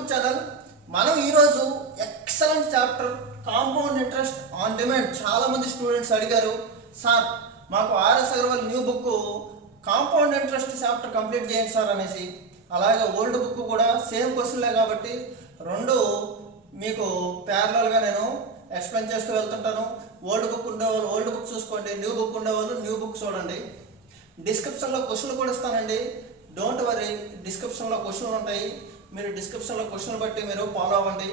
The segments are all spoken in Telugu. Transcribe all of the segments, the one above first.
YouTube channel. మనం ఈరోజు excellent chapter compound interest on demand. చాలామంది స్టూడెంట్స్ అడిగారు, సార్ మాకు RS Agarwal new book compound interest chapter complete చేయండి సార్ అనేసి. అలాగే ఓల్డ్ బుక్ కూడా సేమ్ క్వశ్చన్లే కాబట్టి రెండు మీకు ప్యారలల్గా నేను ఎక్స్ప్లెయిన్ చేస్తూ వెళ్తుంటాను. ఓల్డ్ బుక్ ఉండేవాళ్ళు ఓల్డ్ బుక్ చూసుకోండి, న్యూ బుక్ ఉండేవాళ్ళు న్యూ బుక్ చూడండి. డిస్క్రిప్షన్లో క్వశ్చన్లు కూడా ఇస్తానండి, డోంట్ వరీ. డిస్క్రిప్షన్లో క్వశ్చన్లు ఉంటాయి, మీరు డిస్క్రిప్షన్లో క్వశ్చన్లు బట్టి మీరు ఫాలో అవ్వండి.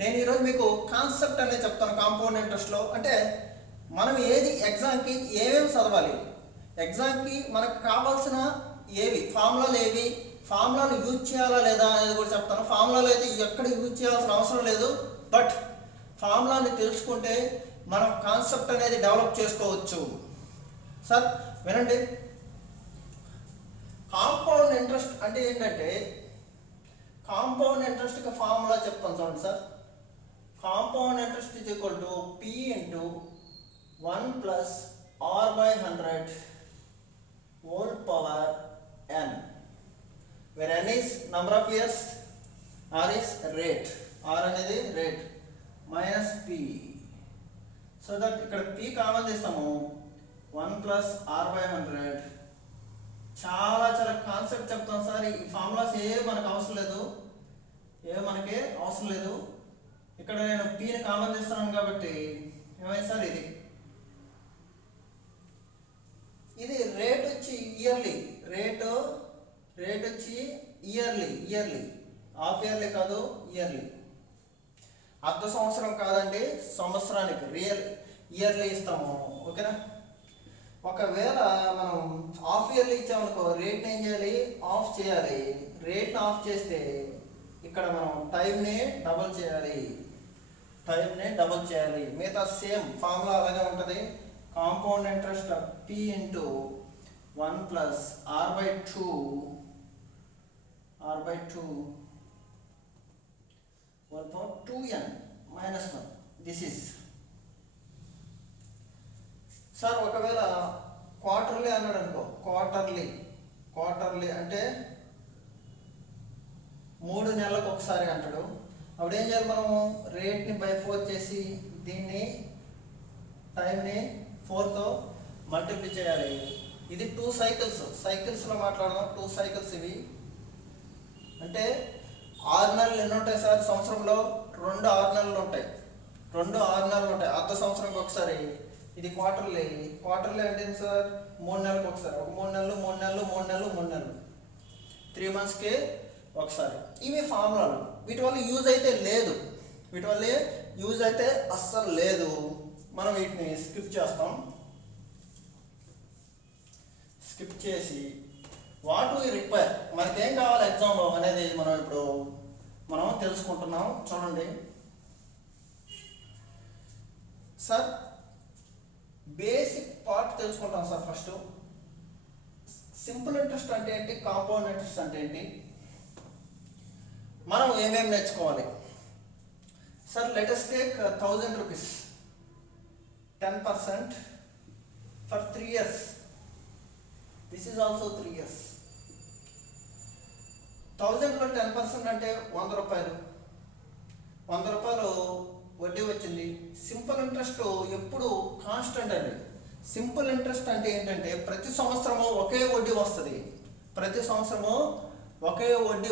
నేను ఈరోజు మీకు కాన్సెప్ట్ అనేది చెప్తాను కాంపౌండ్ ఇంట్రెస్ట్లో. అంటే మనం ఏది ఎగ్జామ్కి ఏమేమి చదవాలి, ఎగ్జామ్కి మనకు కావాల్సిన ఏవి ఫార్ములాలు, ఏవి ఫార్ములాలు యూజ్ చేయాలా లేదా అనేది కూడా చెప్తాను. ఫార్ములాలు అయితే ఎక్కడ యూజ్ చేయాల్సిన అవసరం లేదు, బట్ ఫార్ములాని తెలుసుకుంటే మనం కాన్సెప్ట్ అనేది డెవలప్ చేసుకోవచ్చు. సార్ వినండి, కాంపౌండ్ ఇంట్రెస్ట్ అంటే ఏంటంటే, కాంపౌండ్ ఇంట్రెస్ట్కి ఫార్ములా చెప్తాను చూడండి sir. Compound interest is equal to P into 1 plus R/100 whole power n, where n is number of years, R is rate, R అనేది rate, minus P. So that ఇక్కడ P కామన్ తీస్తాము, 1 ప్లస్ R/100. చాలా కాన్సెప్ట్ చెప్తాం సార్. ఈ ఫార్ములాస్ మనకు అవసరం లేదు, మనకి అవసరం లేదు. ఇక్కడ నేను Pని కామన్ తీస్తున్నాను కాబట్టి ఏమైంది సార్, ఇది రేట్ వచ్చి ఇయర్లీ, రేట్ వచ్చి ఇయర్లీ హాఫ్ ఇయర్లీ కాదు, ఇయర్లీ. అర్ధ సంవత్సరం కాదండి, సంవత్సరానికి ఇయర్లీ ఇస్తాము, ఓకేనా. ఒకవేళ మనం హాఫ్ ఇయర్లీ ఇచ్చామనుకో, రేట్ని ఏం చేయాలి, ఆఫ్ చేయాలి. రేట్ని ఆఫ్ చేస్తే ఇక్కడ మనం టైంని డబల్ చేయాలి. మిగతా సేమ్ ఫార్ములా అలాగే ఉంటుంది. Compound interest P into 1 plus R/2 2n minus 1. This is sir. ఒకవేళ క్వార్టర్లీ అన్నాడు అనుకో, క్వార్టర్లీ అంటే 3 నెలలకు ఒకసారి అంటాడు. అప్పుడు ఏం చేయాలి, మనము రేట్ని బై 4 చేసి దీన్ని టైంని 4తో మల్టిప్లై చేయాలి. ఇది 2 సైకిల్స్లో మాట్లాడదాం. 2 సైకిల్స్ ఇవి. అంటే 6 నెలలు ఎన్ని ఉంటాయి సార్ సంవత్సరంలో? 2 6 నెలలు ఉంటాయి. అర్ధ సంవత్సరంకి ఒకసారి. ఇది క్వార్టర్లీ అంటే సార్ 3 నెలలకు ఒకసారి. 3 నెలలు 3 మంత్స్కి ఒకసారి. ఇవి ఫార్ములాలు. వీటి వల్ల యూజ్ అయితే అస్సలు లేదు. మనం వీటిని స్కిప్ చేసి వాట్ వి రిక్వైర్, మనకేం కావాలి ఎగ్జామ్లో అనేది మనం తెలుసుకుంటున్నాం. చూడండి సార్, బేసిక్ పార్ట్ తెలుసుకుంటాం సార్. ఫస్ట్ సింపుల్ ఇంట్రెస్ట్ అంటే ఏంటి, కాంపౌండ్ ఇంట్రెస్ట్ అంటే ఏంటి, మనం ఏమేమి నేర్చుకోవాలి sir. Let us take 1000 rupees, 10% for 3 years. This is also 3 years. 1000లో 10% అంటే 100 రూపాయలు. 100 రూపాయలు వడ్డీ వచ్చింది. సింపుల్ ఇంట్రెస్ట్ ఎప్పుడు కాన్స్టెంట్ అండి. సింపుల్ ఇంట్రెస్ట్ అంటే ఏంటంటే ప్రతి సంవత్సరము ఒకే వడ్డీ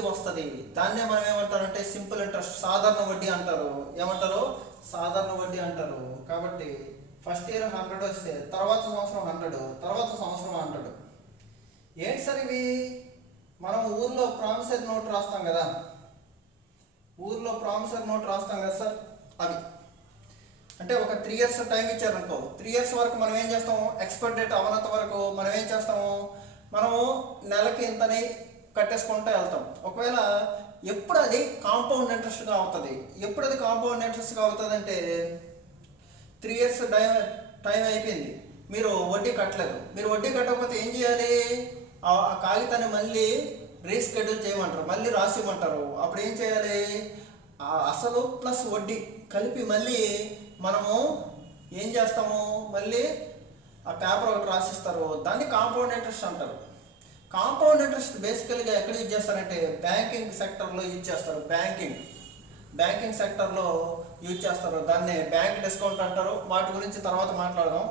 వస్తుంది. దాన్నే మనం ఏమంటారంటే సింపుల్ ఇంట్రెస్ట్, సాధారణ వడ్డీ అంటారు. సాధారణ వడ్డీ అంటారు. కాబట్టి ఫస్ట్ ఇయర్ 100 వస్తే తర్వాత సంవత్సరం 100, తర్వాత సంవత్సరం 100. ఏంటి సార్ ఇవి? మనం ఊర్లో ప్రామిసరీ నోట్ రాస్తాం కదా సార్. అవి అంటే ఒక 3 ఇయర్స్ టైం ఇచ్చారనుకో, 3 ఇయర్స్ వరకు మనం ఏం చేస్తాము, ఎక్స్పైర్ డేట్ అవనంత వరకు మనం ఏం చేస్తాము, మనము నెలకి ఇంతని కట్టేసుకుంటూ వెళ్తాం. ఒకవేళ ఎప్పుడు అది కాంపౌండ్ ఇంట్రెస్ట్గా అవుతుంది. అంటే 3 ఇయర్స్ టైం అయిపోయింది, మీరు వడ్డీ కట్టలేదు. మీరు వడ్డీ కట్టకపోతే ఏం చేయాలి, ఆ కాగితాన్ని మళ్ళీ రీస్కెడ్యూల్ చేయమంటారు, మళ్ళీ రాసిమంటారు. అప్పుడు ఏం చేయాలి, అసలు ప్లస్ వడ్డీ కలిపి మళ్ళీ మనము ఏం చేస్తాము, మళ్ళీ ఆ పేపర్ ఒకటి రాసిస్తారు. దాన్ని కాంపౌండ్ ఇంట్రెస్ట్ అంటారు. కాంపౌండ్ ఇంట్రెస్ట్ బేసికల్గా ఎక్కడ యూజ్ చేస్తారంటే బ్యాంకింగ్ సెక్టర్లో యూజ్ చేస్తారు. బ్యాంకింగ్ సెక్టర్లో యూజ్ చేస్తారు. దాన్ని బ్యాంక్ డిస్కౌంట్ అంటారు. వాటి గురించి తర్వాత మాట్లాడదాం.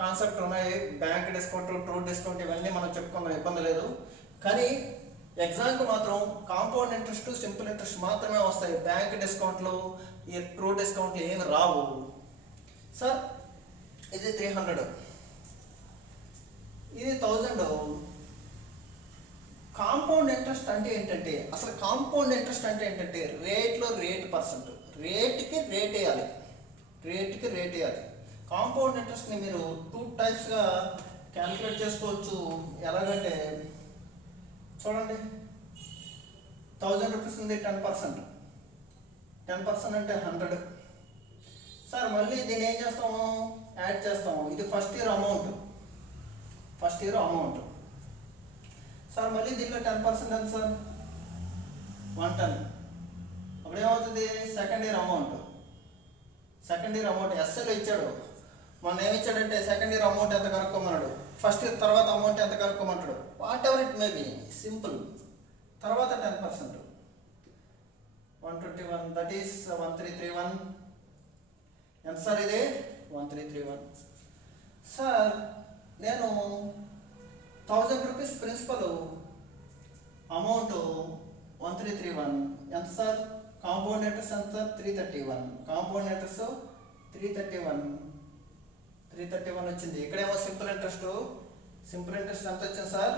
కాన్సెప్ట్ ఉన్నాయి, బ్యాంక్ డిస్కౌంట్, ట్రూ డిస్కౌంట్, ఇవన్నీ మనం చెప్పుకుందాం, ఇబ్బంది లేదు. కానీ ఎగ్జామ్కి మాత్రం కాంపౌండ్ ఇంట్రెస్ట్, సింపుల్ ఇంట్రెస్ట్ మాత్రమే వస్తాయి. బ్యాంక్ డిస్కౌంట్లు, ఈ ట్రూ డిస్కౌంట్లు ఏమి రావు. సార్ ఇది 300, ఇది 1000. కాంపౌండ్ ఇంట్రెస్ట్ అంటే ఏంటంటే, అసలు కాంపౌండ్ ఇంట్రెస్ట్ అంటే ఏంటంటే రేట్లో రేట్ పర్సెంట్, రేట్కి రేట్ వేయాలి. కాంపౌండ్ ఇంట్రెస్ట్ని మీరు 2 టైప్స్గా క్యాలిక్యులేట్ చేసుకోవచ్చు. ఎలాగంటే చూడండి, 1000 రూపీస్ ఉంది, 10% అంటే 100. సార్ మళ్ళీ దీన్ని ఏం చేస్తాము, యాడ్ చేస్తాము. ఇది ఫస్ట్ ఇయర్ అమౌంట్. సార్ మళ్ళీ దీంట్లో 10% ఎంత సార్, 110. అప్పుడు ఏమవుతుంది, సెకండ్ ఇయర్ అమౌంట్ ఎస్ఎల్ ఇచ్చాడు. మొన్న ఏమి ఇచ్చాడంటే సెకండ్ ఇయర్ అమౌంట్ ఎంత కనుక్కోమన్నాడు, ఫస్ట్ ఇయర్ తర్వాత అమౌంట్ ఎంత కనుక్కోమంటాడు. Whatever it may be, simple. తర్వాత 10%, 121, దట్ ఈస్ 1331. ఎంత సార్ ఇది, 1331. సార్ నేను 1000 రూపీస్ ప్రిన్సిపల్, అమౌంట్ 1331. ఎంత సార్, కాంపౌండ్ ఇంట్రెస్ట్ ఎంత, 331. కాంపౌండ్ ఇంట్రెస్ట్ 331 వచ్చింది. ఇక్కడేమో సింపుల్ ఇంట్రెస్ట్ ఎంత వచ్చింది సార్,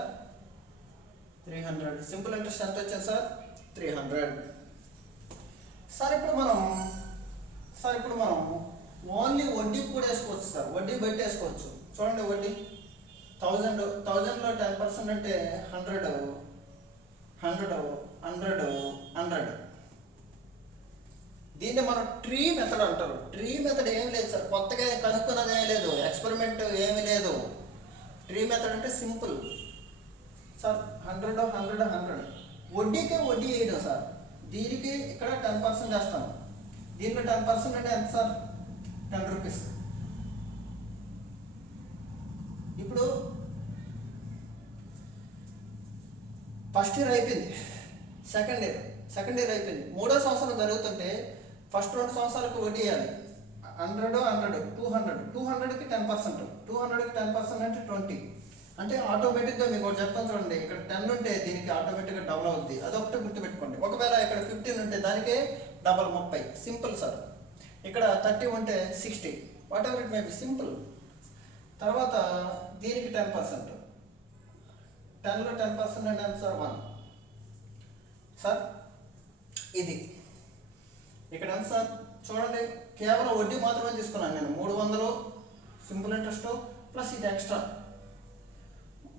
300. సింపుల్ ఇంట్రెస్ట్ ఎంత వచ్చింది సార్, 300. సార్ ఇప్పుడు మనం ఓన్లీ వడ్డీ కూడా వేసుకోవచ్చు సార్, వడ్డీ బట్టి వేసుకోవచ్చు. చూడండి, వడ్డీ 1000లో 10% అంటే 100. దీన్ని మనం ట్రీ మెథడ్ అంటారు. ట్రీ మెథడ్ ఏమి లేదు సార్, కొత్తగా కనుక్కున్నది ఏమీ లేదు, ఎక్స్పెరిమెంట్ ఏమీ లేదు. ట్రీ మెథడ్ అంటే సింపుల్ సార్, 100. వడ్డీకే వడ్డీ వేయడం సార్. దీనికి ఇక్కడ 10% వేస్తాను, దీంట్లో 10% అంటే ఎంత సార్, 10 రూపీస్. ఇప్పుడు ఫస్ట్ ఇయర్ అయిపోయింది, సెకండ్ ఇయర్ అయిపోయింది, 3వ సంవత్సరం జరుగుతుంటే ఫస్ట్ 2 సంవత్సరాలకు వడ్డీ వేయాలి. 100, 200కి 10%, 200కి 10% అంటే 20. అంటే ఆటోమేటిక్గా మీకు ఒకటి చెప్తాను చూడండి, ఇక్కడ 10 ఉంటే దీనికి ఆటోమేటిక్గా డబుల్ అవుద్ది, అదొకటి గుర్తుపెట్టుకోండి. ఒకవేళ ఇక్కడ 15 ఉంటే దానికే డబల్ 30, సింపుల్ సార్. ఇక్కడ 30 ఉంటే 60, what ever it may be, simple. తర్వాత దీనికి 10%, 10లో 10% అంటే ఎంత సార్, 1. సార్ ఇది ఇక్కడ ఎంత సార్, చూడండి, కేవలం వడ్డీ మాత్రమే తీసుకున్నాను నేను. 300 సింపుల్ ఇంట్రెస్ట్ ప్లస్ ఇది ఎక్స్ట్రా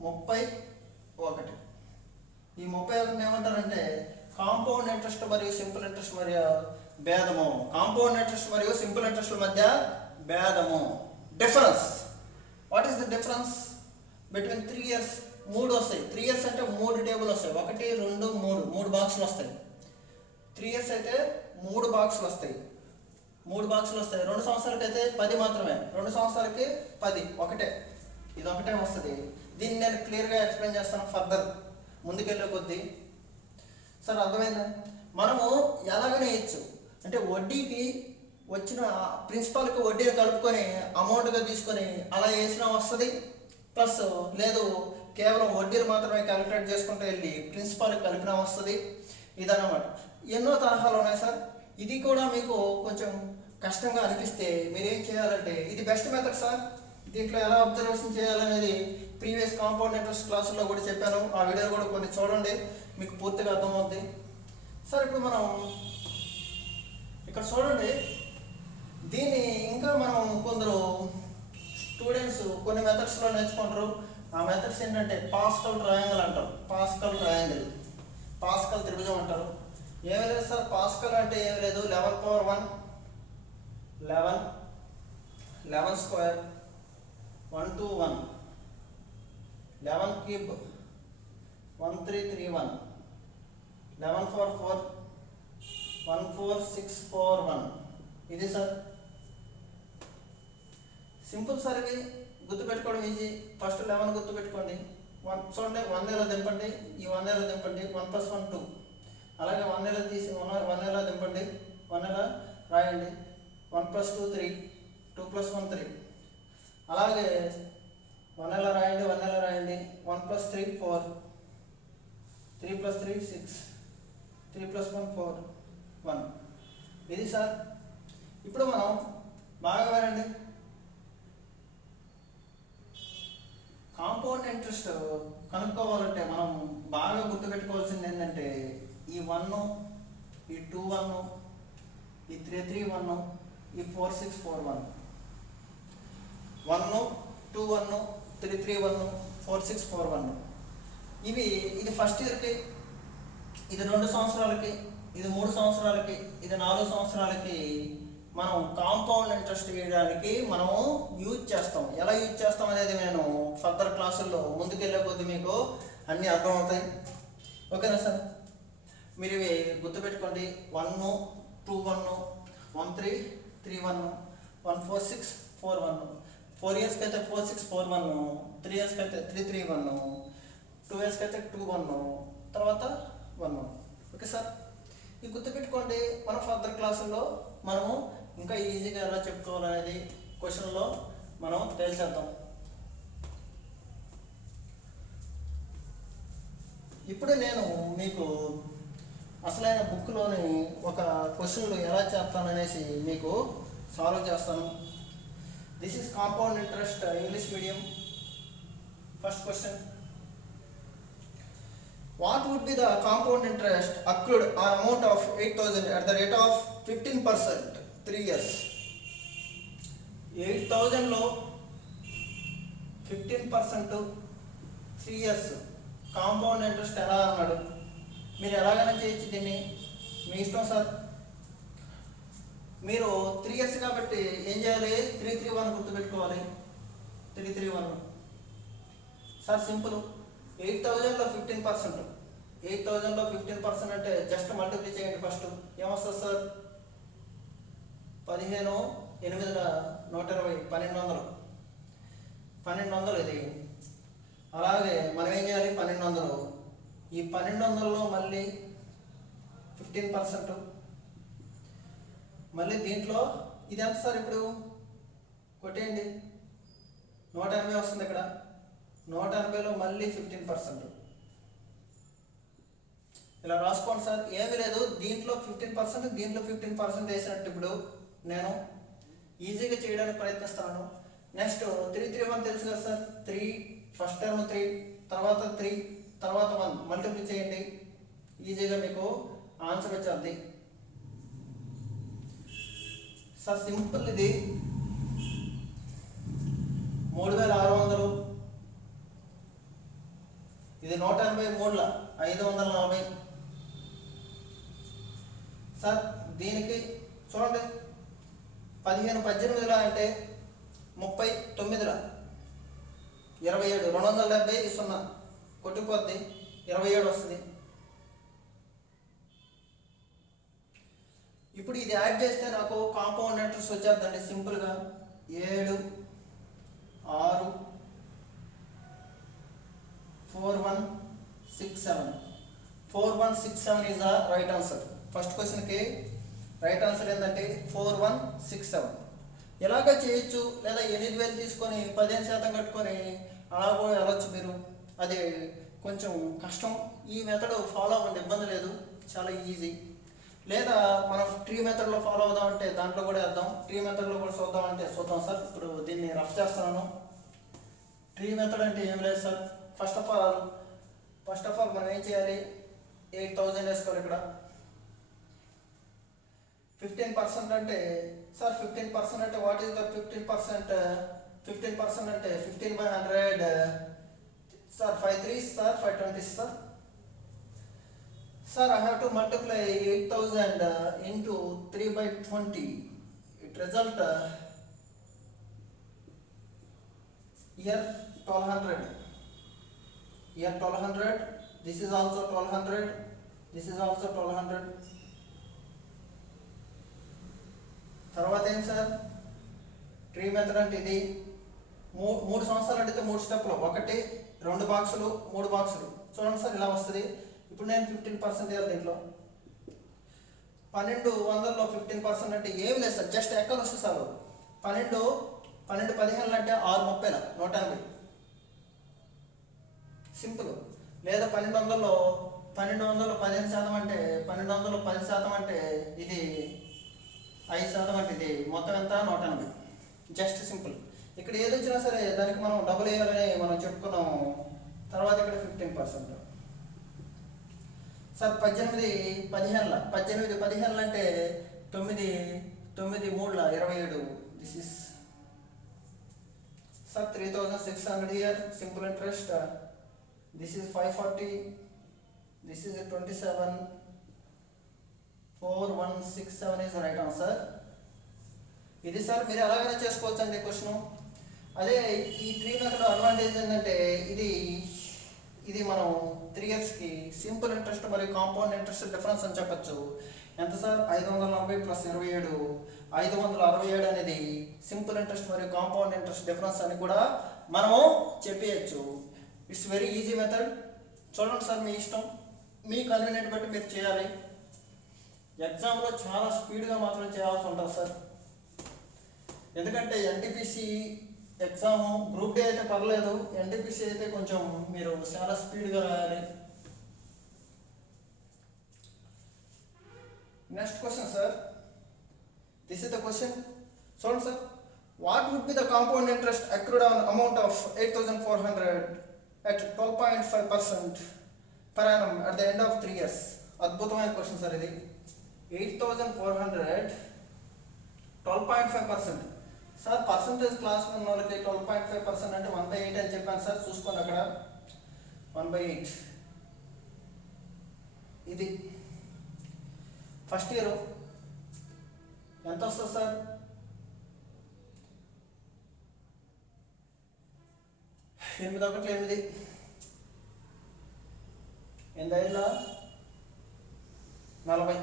31. ఈ 31 ఏమంటారంటే కాంపౌండ్ ఇంట్రెస్ట్ మరియు సింపుల్ ఇంట్రెస్ట్ మరియు భేదము. కాంపౌండ్ ఇంట్రెస్ట్ మరియు సింపుల్ ఇంట్రెస్ట్ మధ్య భేదము, difference. What is the difference between 3 years? 3 వస్తాయి. 3 ఇయర్స్ అంటే 3 టేబుల్ వస్తాయి, 1, 2, 3 బాక్సులు వస్తాయి. 3 ఇయర్స్ అయితే 3 బాక్సులు వస్తాయి. 2 సంవత్సరాలకి అయితే 10 మాత్రమే. 2 సంవత్సరాలకి 10 ఒకటే, ఇది ఒకటే వస్తుంది. దీన్ని నేను క్లియర్గా ఎక్స్ప్లెయిన్ చేస్తాను ఫర్దర్ ముందుకెళ్ళే కొద్దీ. సార్ అర్థమైందా? మనము ఎలాగనే ఇచ్చు అంటే వడ్డీకి వచ్చిన ప్రిన్సిపాల్కి వడ్డీని కలుపుకొని అమౌంట్గా తీసుకొని అలా వేసినా వస్తుంది, ప్లస్ లేదు కేవలం వడ్డీలు మాత్రమే క్యాలిక్యులేట్ చేసుకుంటూ వెళ్ళి ప్రిన్సిపాల్కి కలిపినా వస్తుంది. ఇదన్నమాట. ఎన్నో తరహాలు ఉన్నాయి సార్. ఇది కూడా మీకు కొంచెం కష్టంగా అనిపిస్తే మీరేం చేయాలంటే, ఇది బెస్ట్ మెథడ్ సార్. దీంట్లో ఎలా అబ్జర్వేషన్ చేయాలనేది ప్రీవియస్ కాంపౌండ్ ఇంట్రెస్ట్ క్లాసుల్లో కూడా చెప్పాను. ఆ వీడియోలు కూడా కొన్ని చూడండి, మీకు పూర్తిగా అర్థమవుద్ది. సార్ ఇప్పుడు మనం ఇక్కడ చూడండి, దీన్ని ఇంకా మనం కొందరు స్టూడెంట్స్ కొన్ని మెథడ్స్లో నేర్చుకుంటారు. ఆ మెథడ్స్ ఏంటంటే పాస్కల్ ట్రయాంగిల్ అంటారు. పాస్కల్ త్రిభుజం అంటారు. ఏమీ లేదు సార్, పాస్కల్ అంటే ఏమీ లేదు, 11 పవర్ 1 11, 11 స్క్వేర్ 1 2 1, 11 క్యూబ్ 1331, 11 4 4 14641. ఇది సార్ సింపుల్ సార్. ఇవి గుర్తుపెట్టుకోవడం ఈజీ. ఫస్ట్ 11 గుర్తుపెట్టుకోండి, చూడండి 1 ఎలా దింపండి, ఈ 1 ఎలా దింపండి, 1 + 1 2. అలాగే 1 ఎలా తీసి 1 ఎలా దింపండి, 1 ఎలా రాయండి, 1 + 2 3, 2 + 1 3. అలాగే 1 ఎలా రాయండి, 1 ఎలా రాయండి, 1 + 3 4, 3 + 3 6, 3 + 1 4 1. ఇది సార్. ఇప్పుడు మనం బాగా వినండి. కాంపౌండ్ ఇంట్రెస్ట్ కనుక్కోవాలంటే మనం బాగా గుర్తుపెట్టుకోవాల్సింది ఏంటంటే ఈ 1, ఈ 2 1, ఈ 3 3 1, ఈ 4 6 4 1. 1 2 1 3 3 1 4 6 4 1. ఇది ఫస్ట్ ఇయర్కి, ఇది 2 సంవత్సరాలకి, ఇది 3 సంవత్సరాలకి, ఇది 4 సంవత్సరాలకి మనం కాంపౌండ్ ఇంట్రెస్ట్ వేయడానికి మనము యూజ్ చేస్తాం. ఎలా యూజ్ చేస్తాం అనేది నేను ఫర్దర్ క్లాసుల్లో ముందుకెళ్ళే కొద్దీ మీకు అన్నీ అర్థమవుతాయి. ఓకేనా సార్? మీరు ఇవి గుర్తుపెట్టుకోండి. 1 2 1 1 3 3 1 1 4 6 4 1. 4 ఇయర్స్కి అయితే 4 6 4 1, 3 ఇయర్స్కి అయితే 3 3 1, 2 ఇయర్స్కి అయితే 2 1, తర్వాత 1 1. Okay sir? ఇది గుర్తుపెట్టుకోండి. మనం ఫర్దర్ క్లాసుల్లో మనము ఇంకా ఈజీగా ఎలా చెప్పుకోవాలనేది క్వశ్చన్లో మనం తేల్చేద్దాం. ఇప్పుడు నేను మీకు అసలైన బుక్లోని ఒక క్వశ్చన్లు ఎలా చేస్తాననేసి మీకు సాల్వ్ చేస్తాను. This is compound interest English medium. First question. What would be the compound interest accrued on amount of 8,000 at the rate of 15% 3 years? 8,000లో 15% 3 years compound interest ఎలా అన్నాడు. మీరు ఎలాగైనా చేయొచ్చు దీన్ని, మీ ఇష్టం సార్. మీరు 3 years కాబట్టి ఏం చేయాలి, 3 3 1 గుర్తుపెట్టుకోవాలి. 3 3 1 సార్ సింపుల్. 8,000లో 15%, 8,000లో 15% అంటే జస్ట్ మల్టిప్లై చేయండి. ఫస్ట్ ఏమొస్తుంది సార్, 15 8 120 1200, 1200 ఇది. అలాగే మనం ఏం చేయాలి, 1200, ఈ 1200లో మళ్ళీ 15%, మళ్ళీ దీంట్లో ఇది ఎంత సార్, ఇప్పుడు కొట్టేయండి, 180 వస్తుంది ఇక్కడ. 180లో మళ్ళీ 15%. ఇలా రాసుకోండి సార్. ఏమీ లేదు, దీంట్లో 15%, దీంట్లో 15% వేసినట్టు ఇప్పుడు నేను ఈజీగా చేయడానికి ప్రయత్నిస్తాను. నెక్స్ట్ 3 3 1 తెలుసు కదా సార్. 3 ఫస్ట్ టర్మ్ 3, తర్వాత 3, తర్వాత 1 మల్టిప్లై చేయండి. ఈజీగా మీకు ఆన్సర్ వచ్చేది సార్. సింపుల్. ఇది 3600, ఇది 183 540 సార్. దీనికి చూడండి 15 18 అంటే 39 27, 270 0 కొట్టుకుపోద్ది, 27 వస్తుంది. ఇప్పుడు ఇది యాడ్ చేస్తే నాకు కాంపౌండ్ ఇంట్రెస్ట్ వచ్చేద్దండి సింపుల్గా. 7 6 4 1 6 7. 4 1 6 7 is the right answer. First క్వశ్చన్కి రైట్ ఆన్సర్ ఏంటంటే 4 1 6 7. ఎలాగ చేయొచ్చు, లేదా 8,000 తీసుకొని 15% కట్టుకొని అలా కూడా వెళ్ళొచ్చు మీరు. అది కొంచెం కష్టం. ఈ మెథడ్ ఫాలో అవ్వండి, ఇబ్బంది లేదు, చాలా ఈజీ. లేదా మనం ట్రీ మెథడ్లో ఫాలో అవుదామంటే దాంట్లో కూడా వేద్దాం. ట్రీ మెథడ్లో కూడా చూద్దాం సార్. ఇప్పుడు దీన్ని రఫ్ చేస్తున్నాను. ట్రీ మెథడ్ అంటే ఏం లేదు సార్. ఫస్ట్ ఆఫ్ ఆల్ మనం ఏం చేయాలి, 8,000 వేసుకోవాలి ఇక్కడ. 15% అంటే సార్, 15% అంటే వాట్ ఈస్ ద 15%? 15% అంటే 15/100 sir. 5 3 sir, 5 20 sir. Sir, I have to multiply 8,000 into 3/20. It result here 1200. Here 1200. This is also 1200. This is also 1200. తర్వాత ఏం సార్, ట్రీ మెథడ్ అంటే ఇది 3 సంవత్సరాలు అడిగితే 3 స్టెప్లు. 1 2 బాక్సులు 3 బాక్సులు చూడండి సార్ ఇలా వస్తుంది. ఇప్పుడు నేను 15% వేయాలి దీంట్లో. 1200లో 15% అంటే ఏం లేదు సార్, జస్ట్ ఎక్కడ వస్తుంది సార్. 12 15 అంటే 630 180 సింపుల్. లేదా 1200లో 15% అంటే 1200లో 10% అంటే ఇది 5% అంటే ఇది మొత్తం ఎంత 180. Just simple. ఇక్కడ ఏది వచ్చినా సరే దానికి మనం డబుల్ వేయాలని మనం చెప్పుకున్నాము. తర్వాత ఇక్కడ 15%. సార్ 18 15 అంటే 9 9 3 27. This is sir 3600 here simple interest. This is 540. This is 27. 4167 is right answer. ఇది సార్ మీరు ఎలాగైనా చేసుకోవచ్చు అండి క్వశ్చన్. అదే ఈ 3 మెథడ్ అడ్వాంటేజ్ ఏంటంటే ఇది మనం 3 ఇయర్స్కి సింపుల్ ఇంట్రెస్ట్ మరియు కాంపౌండ్ ఇంట్రెస్ట్ డిఫరెన్స్ అని చెప్పచ్చు. ఎంత సార్ 540 + 27 567 అనేది సింపుల్ ఇంట్రెస్ట్ మరియు కాంపౌండ్ ఇంట్రెస్ట్ డిఫరెన్స్ అని కూడా మనము చెప్పేయచ్చు. It's very easy method. చూడండి సార్, మీ ఇష్టం, మీ కన్వీనియంట్ బట్టి మీరు చేయాలి. ఎగ్జామ్లో చాలా స్పీడ్గా మాత్రం చేయాల్సి ఉంటుంది సార్. ఎందుకంటే ఎన్టీపీసీ ఎగ్జామ్ గ్రూప్ డి అయితే పర్లేదు, ఎన్టీపీసీ అయితే కొంచెం మీరు చాలా స్పీడ్గా రాయాలి. Next question sir, this is the question. చూడండి sir, what would be the compound interest accrued on amount of 8400 at 12.5% per annum at the end of 3 years? అద్భుతమైన క్వశ్చన్ సార్ ఇది. 8400 12.5%. సార్ పర్సంటేజ్ క్లాస్ ఉన్న వాళ్ళకి 12.5% అంటే 1/8 అని చెప్పాను సార్. చూసుకోండి అక్కడ 1/8. ఇది ఫస్ట్ ఇయర్ ఎంత వస్తుంది సార్? 8 1 8 8 40.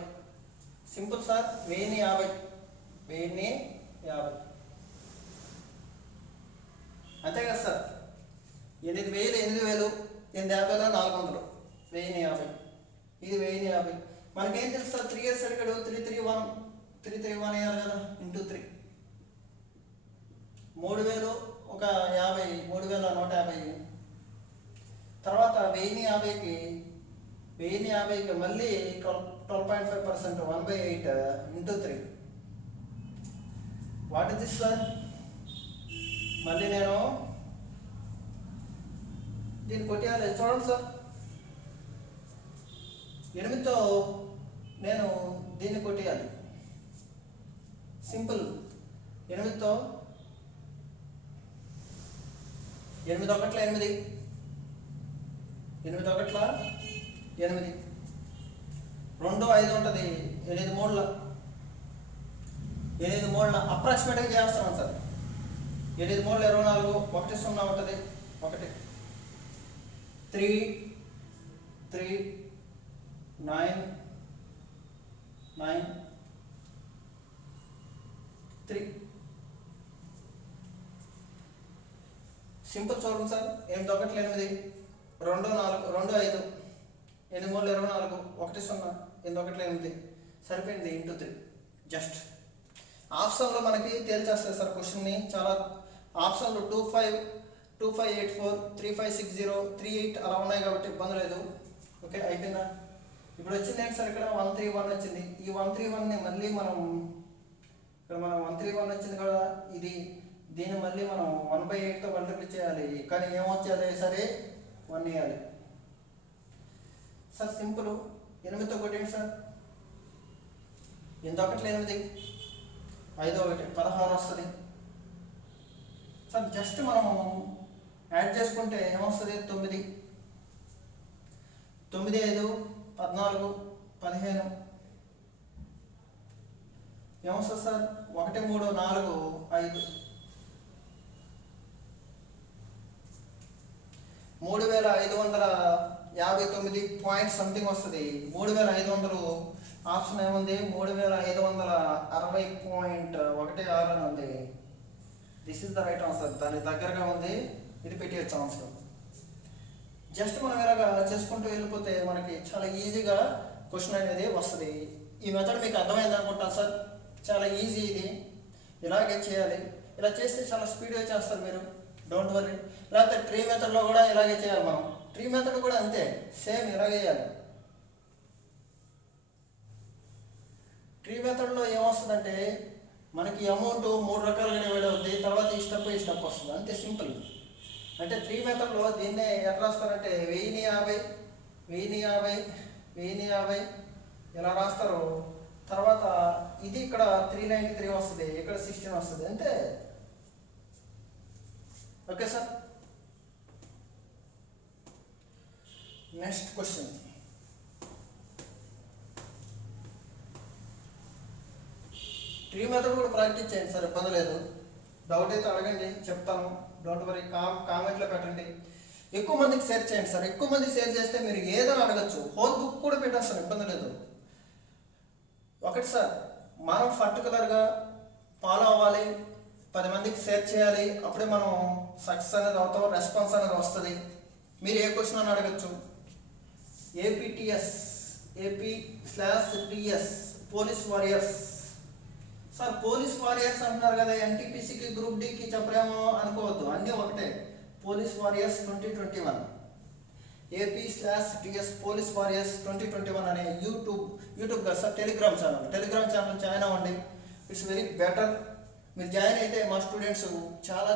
Simple sir. 1050 అంతే కదా సార్. 8000 8000 850 400 1050. ఇది 1050. మనకేం తెలుసు సార్, 3 ఇయర్స్ అడిగాడు. 331 వేయాలి కదా, ఇంటూ 3. 3000 ఒక 50 3150. తర్వాత 1050కి మళ్ళీ 12.5% 1/8 into 3. What is this sir? మళ్ళీ నేను దీన్ని కొట్టేయాలి. చూడండి సార్, 8తో నేను దీన్ని కొట్టేయాలి. సింపుల్. 8తో 8 1 8 8 1 8 2 5 ఉంటుంది. 8 3 అప్రాక్సిమేట్గా చేస్తున్నాను సార్. 8 3 24 1 0 ఉంటుంది 1 3 3 9 9 3. సింపుల్. చూడండి సార్, 8 1 8 2 4 2 5 8 3 24 1 0 8 1 8 సరిపోయింది ఇంటూ 3. జస్ట్ ఆప్షన్లో మనకి తేల్చేస్తుంది సార్ క్వశ్చన్ని. చాలా ఆప్షన్లు 25 2584 3560 38 అలా ఉన్నాయి కాబట్టి ఇబ్బంది లేదు. ఓకే, అయిపోయిందా? ఇప్పుడు వచ్చింది ఏంటి సార్? ఇక్కడ 131 వచ్చింది. ఈ 131ని మళ్ళీ మనం ఇక్కడ 131 వచ్చింది కదా, దీన్ని మళ్ళీ మనం 1/8తో మల్టిప్లై చేయాలి. కానీ ఏమొచ్చేది సరే 1 వేయాలి సార్. సింపుల్. 8తో కొట్టండి సార్. 8 1 8 5 1 16 వస్తుంది సార్. జస్ట్ మనం యాడ్ చేసుకుంటే ఏమొస్తుంది? 9 9 5 14 15 ఏమొస్తుంది సార్? 1 3 4 5 3559 పాయింట్ సంథింగ్ వస్తుంది. 3500 ఆప్షన్ ఏముంది? 3560.16 అని ఉంది. This is the right answer. దానికి దగ్గరగా ఉంది. ఇది పెట్టేయచ్చు ఆన్సర్. జస్ట్ మనం ఇలాగా చేసుకుంటూ వెళ్ళిపోతే మనకి చాలా ఈజీగా క్వశ్చన్ అనేది వస్తుంది. ఈ మెథడ్ మీకు అర్థమైంది అనుకుంటాను సార్. చాలా ఈజీ ఇది, ఇలాగే చేయాలి. ఇలా చేస్తే చాలా స్పీడ్గా చేస్తారు మీరు, డోంట్ వర్రీ. లేకపోతే ట్రీ మెథడ్లో కూడా ఇలాగే చేయాలి. మనం ట్రీ మెథడ్ కూడా అంతే, సేమ్ ఇలాగే చేయాలి. ట్రీ మెథడ్లో ఏమొస్తుందంటే మనకి అమౌంట్ 3 రకాలుగా డివైడ్ అవుతుంది, తర్వాత ఈ స్టెప్ వస్తుంది, అంతే సింపుల్. అంటే ట్రీ మెథడ్లో దీన్నే ఎట్లా రాస్తారంటే 1050 1050 1050 ఇలా రాస్తారు. తర్వాత ఇది ఇక్కడ 393 వస్తుంది, ఇక్కడ 16 వస్తుంది, అంతే. Okay sir. Next question. Tree method కూడా ప్రాక్టీస్ చేయండి సార్, ఇబ్బంది లేదు. డౌట్ అయితే అడగండి, చెప్తాను, డోంట్ వరీ. కామెంట్లో పెట్టండి. ఎక్కువ మందికి షేర్ చేయండి సార్. ఎక్కువ మంది షేర్ చేస్తే మీరు ఏదైనా అడగచ్చు, హోల్ బుక్ కూడా పెట్టేస్తాను, ఇబ్బంది లేదు. ఒకటి సార్, మనం పర్టికులర్గా ఫాలో అవ్వాలి, 10 మందికి షేర్ చేయాలి, అప్పుడే మనం సక్సెస్ అనేది అవుతాం, రెస్పాన్స్ అనేది వస్తుంది. మీరు ఏ క్వశ్చన్ అని అడగచ్చు. AP/TS police warriors. Sir police warriors అంటున్నారు కదా, NTPCకి గ్రూప్ డికి చెప్పలేమో అనుకోవద్దు, అన్నీ ఒకటే. Police warriors 2021, AP/TS police warriors 2021 అనే యూట్యూబ్ కదా సార్, టెలిగ్రామ్ ఛానల్ జాయిన్ అవ్వండి. It's very better. మీరు జాయిన్ అయితే మా స్టూడెంట్స్ చాలా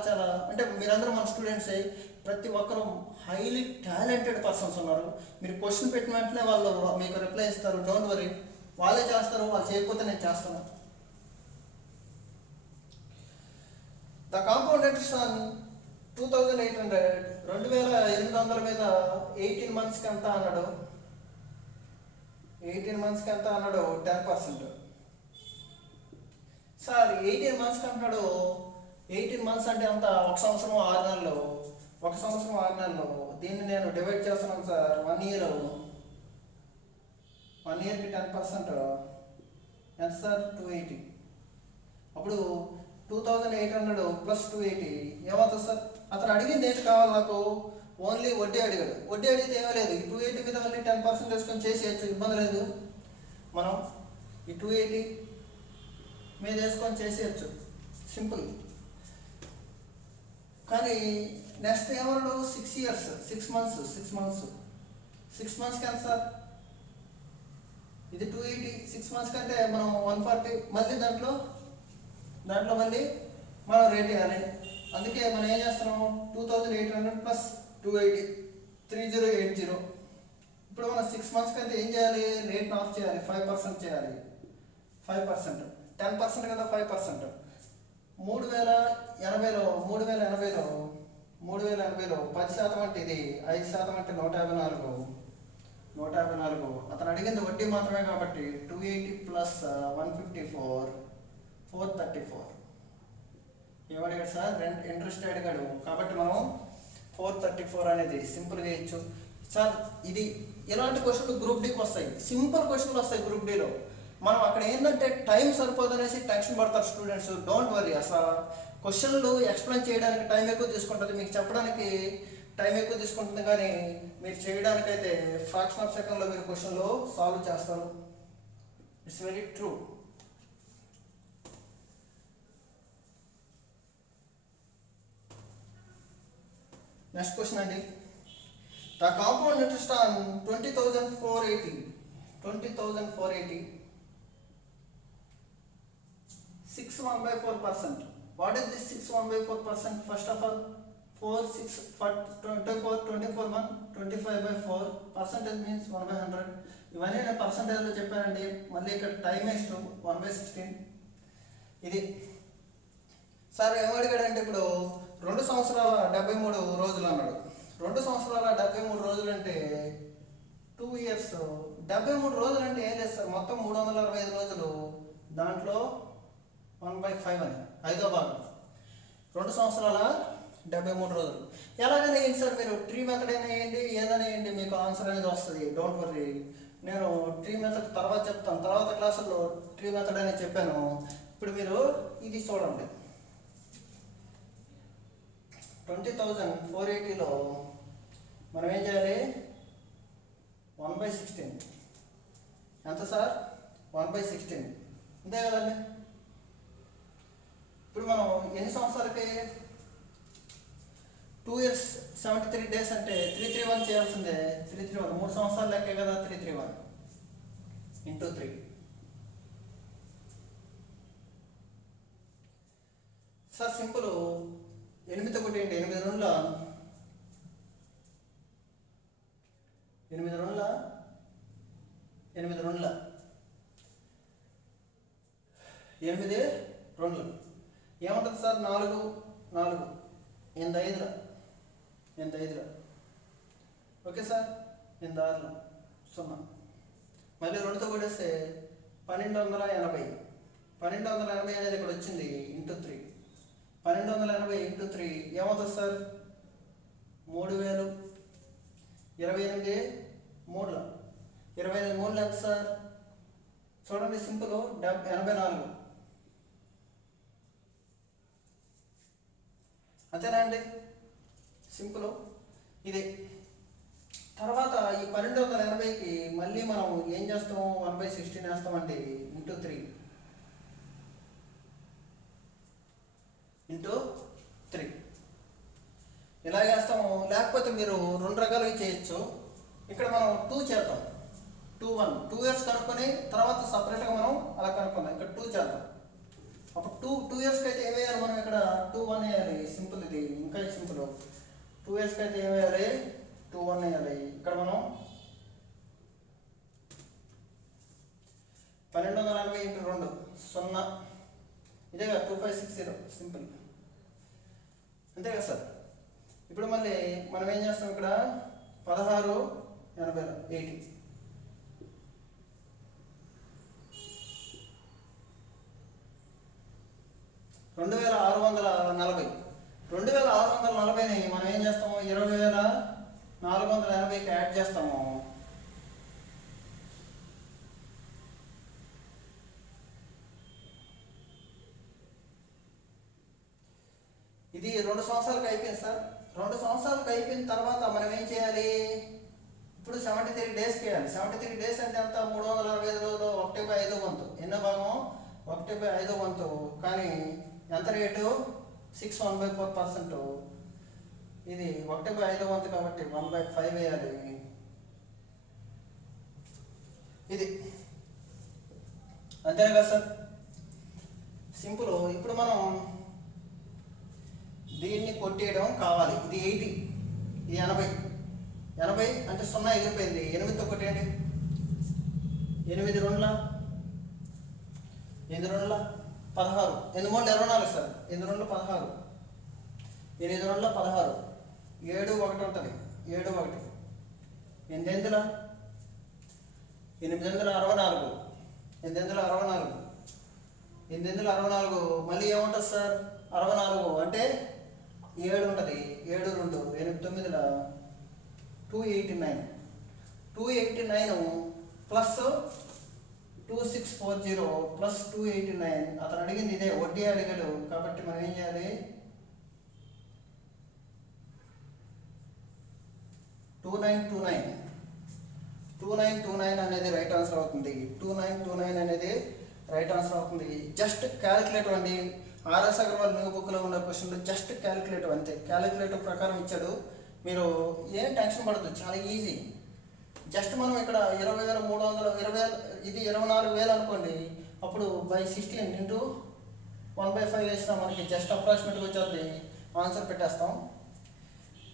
అంటే మీరందరూ మన స్టూడెంట్సే, ప్రతి ఒక్కరు హైలీ టాలెంటెడ్ పర్సన్స్ ఉన్నారు. మీరు క్వశ్చన్ పెట్టిన వెంటనే వాళ్ళు మీకు రిప్లై ఇస్తారు, డోంట్ వరీ. వాళ్ళే చేస్తారు, వాళ్ళు చేయకపోతే నేను చేస్తాను. ద కాంపౌండ్ ఇంట్రెస్ట్ ఆన్ 2800 2800 మీద 18 మంత్స్కి ఎంత అన్నాడు, 18 మంత్స్కి ఎంత అన్నాడు, 10%. సార్ 18 మంత్స్కి అంటున్నాడు, 18 మంత్స్ అంటే అంత 1 సంవత్సరం 6 నెలలు, 1 సంవత్సరం 6 నెలలు. దీన్ని నేను డివైడ్ చేస్తున్నాను సార్, 1 ఇయర్, 1 ఇయర్కి 10% ఎంత సార్, 280. అప్పుడు 2800 ప్లస్ 280 ఏమవుతుంది సార్? అతను అడిగింది ఏంటి కావాలి నాకు, ఓన్లీ వడ్డీ అడిగాడు. వడ్డీ అడిగితే ఏమీ లేదు, ఈ 280 మీద మళ్ళీ 10% వేసుకొని చేసేయచ్చు, ఇబ్బంది లేదు. మనం ఈ 280 మీద వేసుకొని చేసేయచ్చు, సింపుల్. కానీ నెక్స్ట్ ఏమన్నాడు, 6 ఇయర్స్ 6 మంత్స్ 6 మంత్స్కి ఎంత సార్? ఇది 280, 6 మంత్స్ కంటే మనం 140, మళ్ళీ దాంట్లో మళ్ళీ మనం రేట్ వేయాలి. అందుకే మనం ఏం చేస్తున్నాము, 2800 ప్లస్ 280 3080. ఇప్పుడు మనం 6 మంత్స్ కంటే ఏం చేయాలి, రేట్ని ఆఫ్ చేయాలి, 5% చేయాలి. 5% 10% కదా, 5% 3080లో 10% అంటే ఇది 5% అంటే 154. అతను అడిగింది వడ్డీ మాత్రమే కాబట్టి 280 ప్లస్ 154 434. ఏమడిగాడు సార్, ఇంట్రెస్ట్ అడిగాడు కాబట్టి మనం 434 అనేది సింపుల్గా ఇచ్చు సార్. ఇది ఇలాంటి క్వశ్చన్లు గ్రూప్ డికి వస్తాయి, సింపుల్ క్వశ్చన్లు వస్తాయి గ్రూప్ డిలో. మనం అక్కడ ఏంటంటే టైం సరిపోదనేసి టెన్షన్ పడతారు స్టూడెంట్స్, డోంట్ వరీ. అసలు క్వశ్చన్లు ఎక్స్ప్లెయిన్ చేయడానికి టైం ఎక్కువ తీసుకుంటుంది, మీకు చెప్పడానికి టైం ఎక్కువ తీసుకుంటుంది, కానీ మీరు చేయడానికైతే ఫ్రాక్షన్ ఆఫ్ సెకండ్లో మీరు క్వశ్చన్లో సాల్వ్ చేస్తారు. It's very true. Next question అండి. The compound interest on 20,480 6 1/4%. What is this 6 1/4%? First of all, 4 6 24 1 25/4 percentage means 1/100. ఇవన్నీ నేను పర్సంటేజ్లో చెప్పానండి. మళ్ళీ ఇక్కడ టైం వేస్ట్ 1/16. ఇది సార్ ఏమడిగాడంటే ఇప్పుడు 2 సంవత్సరాల 73 రోజులు అన్నాడు. 2 సంవత్సరాల 73 రోజులు అంటే 2 ఇయర్స్. 73 రోజులు అంటే ఏం లేదు సార్, మొత్తం 365 రోజులు, దాంట్లో 1/5 అని 5వ భాగం. 2 సంవత్సరాల 73 రోజులు. ఎలాగైనా ఏంటి సార్, మీరు ట్రీ మెథడ్ అయినా వేయండి, ఏదైనా వేయండి, మీకు ఆన్సర్ అనేది వస్తుంది, డోంట్ వర్రీ. నేను ట్రీ మెథడ్ తర్వాత చెప్తాను, తర్వాత క్లాసుల్లో ట్రీ మెథడ్ అనేది చెప్పాను. ఇప్పుడు మీరు ఇది చూడండి, 20,480లో మనం ఏం చేయాలి 1/16 ఎంత సార్ 1/16 అంతే కదండి. ఇప్పుడు మనం ఎన్ని సంవత్సరాలకి 2 years 73 days అంటే 331 చేయాల్సిందే. 331 3 సంవత్సరాలు లెక్కే కదా 331 ఇంటూ 3. సార్ సింపుల్ 8 ఒకటి ఏంటి 8 2 8 2 8 2 8 2 ఏముంటుంది సార్ 4 4 8 5 8 5 ఓకే సార్ 8 6 0 మళ్ళీ 2తో కొట్టేస్తే 1280 1280 అనేది ఇక్కడ వచ్చింది ఇంటూ 3 1280 ఇంటూ 3 ఏమవుతుంది సార్ 3000 28 3 28 3 ఎంత సార్ చూడండి సింపుల్ 84 అంతేనా అండి సింపుల్ ఇది. తర్వాత ఈ 1280కి మళ్ళీ మనం ఏం చేస్తాం 1/16 వేస్తామండి ఇంటూ 3 ఇంటూ 3 ఇలా వేస్తాము. లేకపోతే మీరు 2 రకాలుగా చేయొచ్చు. ఇక్కడ మనం 2 చేద్దాం 2 1 2 years కనుక్కొని తర్వాత సపరేట్గా మనం అలా కనుక్కుందాం. ఇక్కడ 2 చేద్దాం. అప్పుడు 2 yearsకి అయితే ఏం వేయాలి మనం ఇక్కడ 2 1 వేయాలి. సింపుల్ ఇది ఇంకా సింపుల్. 2 yearsకి అయితే ఏం వేయాలి 2 1 వేయాలి. ఇక్కడ మనం 1280 ఇంటూ 2 0 ఇదే కదా 2560 సింపుల్ అంతే కదా సార్. ఇప్పుడు మళ్ళీ మనం ఏం చేస్తాం ఇక్కడ 1680 80 2640 2640ని మనం ఏం చేస్తాము 20480కి యాడ్ చేస్తాము. ఇది 2 సంవత్సరాలకు అయిపోయింది సార్. 2 సంవత్సరాలకు అయిపోయిన తర్వాత మనం ఏం చేయాలి ఇప్పుడు 73 days వేయాలి. 73 days అంటే ఎంత 365 రోజులు 1/5 వంతు. ఎన్నో భాగం 1/5 వంతు. కానీ ఎంత రేటు 6 1/4%. ఇది 1/5 వంతు కాబట్టి 1/5 వేయాలి. ఇది అంతేనా కదా సార్ సింపుల్. ఇప్పుడు మనం దీన్ని కొట్టేయడం కావాలి. ఇది 80 ఇది 80 80 అంటే 0 ఎగిరిపోయింది. 8తో కొట్టేయండి 8 2 8 2 16 8 3 24 సార్ 8 2 16 8 2 16 7 1 ఉంటుంది 7 1 8 8 64 8 64 8 64 మళ్ళీ ఏముంటుంది సార్ 64 అంటే 7 ఉంటుంది 7 2 8 9 289 289 ప్లస్ 2640 ప్లస్ 289. అతను అడిగింది ఇదే వడ్డీ అడిగాడు కాబట్టి మనం ఏం చేయాలి 2929 అనేది రైట్ ఆన్సర్ అవుతుంది. 2929 అనేది రైట్ ఆన్సర్ అవుతుంది. జస్ట్ క్యాలిక్యులేటర్ అండి. ఆర్ఎస్ అగర్వాల్ న్యూ బుక్లో ఉన్న క్వశ్చన్లు జస్ట్ క్యాలిక్యులేటర్ అంతే. క్యాలిక్యులేటర్ ప్రకారం ఇచ్చాడు. మీరు ఏం టెన్షన్ పడద్దు, చాలా ఈజీ. జస్ట్ మనం ఇక్కడ 20,320 ఇది 24,000 అనుకోండి. అప్పుడు బై 16 ఇంటూ 1/5 వేసినా మనకి జస్ట్ అప్రాక్సిమేట్గా వచ్చేది ఆన్సర్ పెట్టేస్తాం.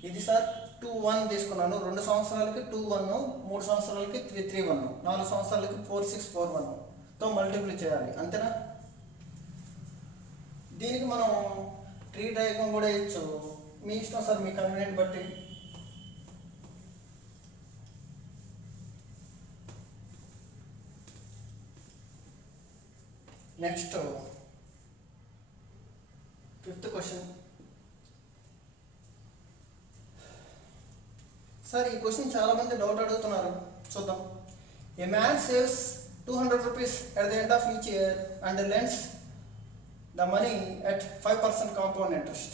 ఇది సార్ 2-1 తీసుకున్నాను. 2 సంవత్సరాలకి 2-1, 3 సంవత్సరాలకి 3-3-1, 4 సంవత్సరాలకి 4-6-4-1తో మల్టిప్లై చేయాలి అంతేనా. దీనికి మనం ట్రీ డయాగ్రామ్ కూడా ఇచ్చు, మీ ఇష్టం సార్, మీ కన్వీనియంట్ బట్టి. Next 5th question. సార్ ఈ క్వశ్చన్ చాలా మంది డౌట్ అడుగుతున్నారు, చూద్దాం. ఏ man saves 200 rupees at the end of each year and lends the money at 5% compound interest.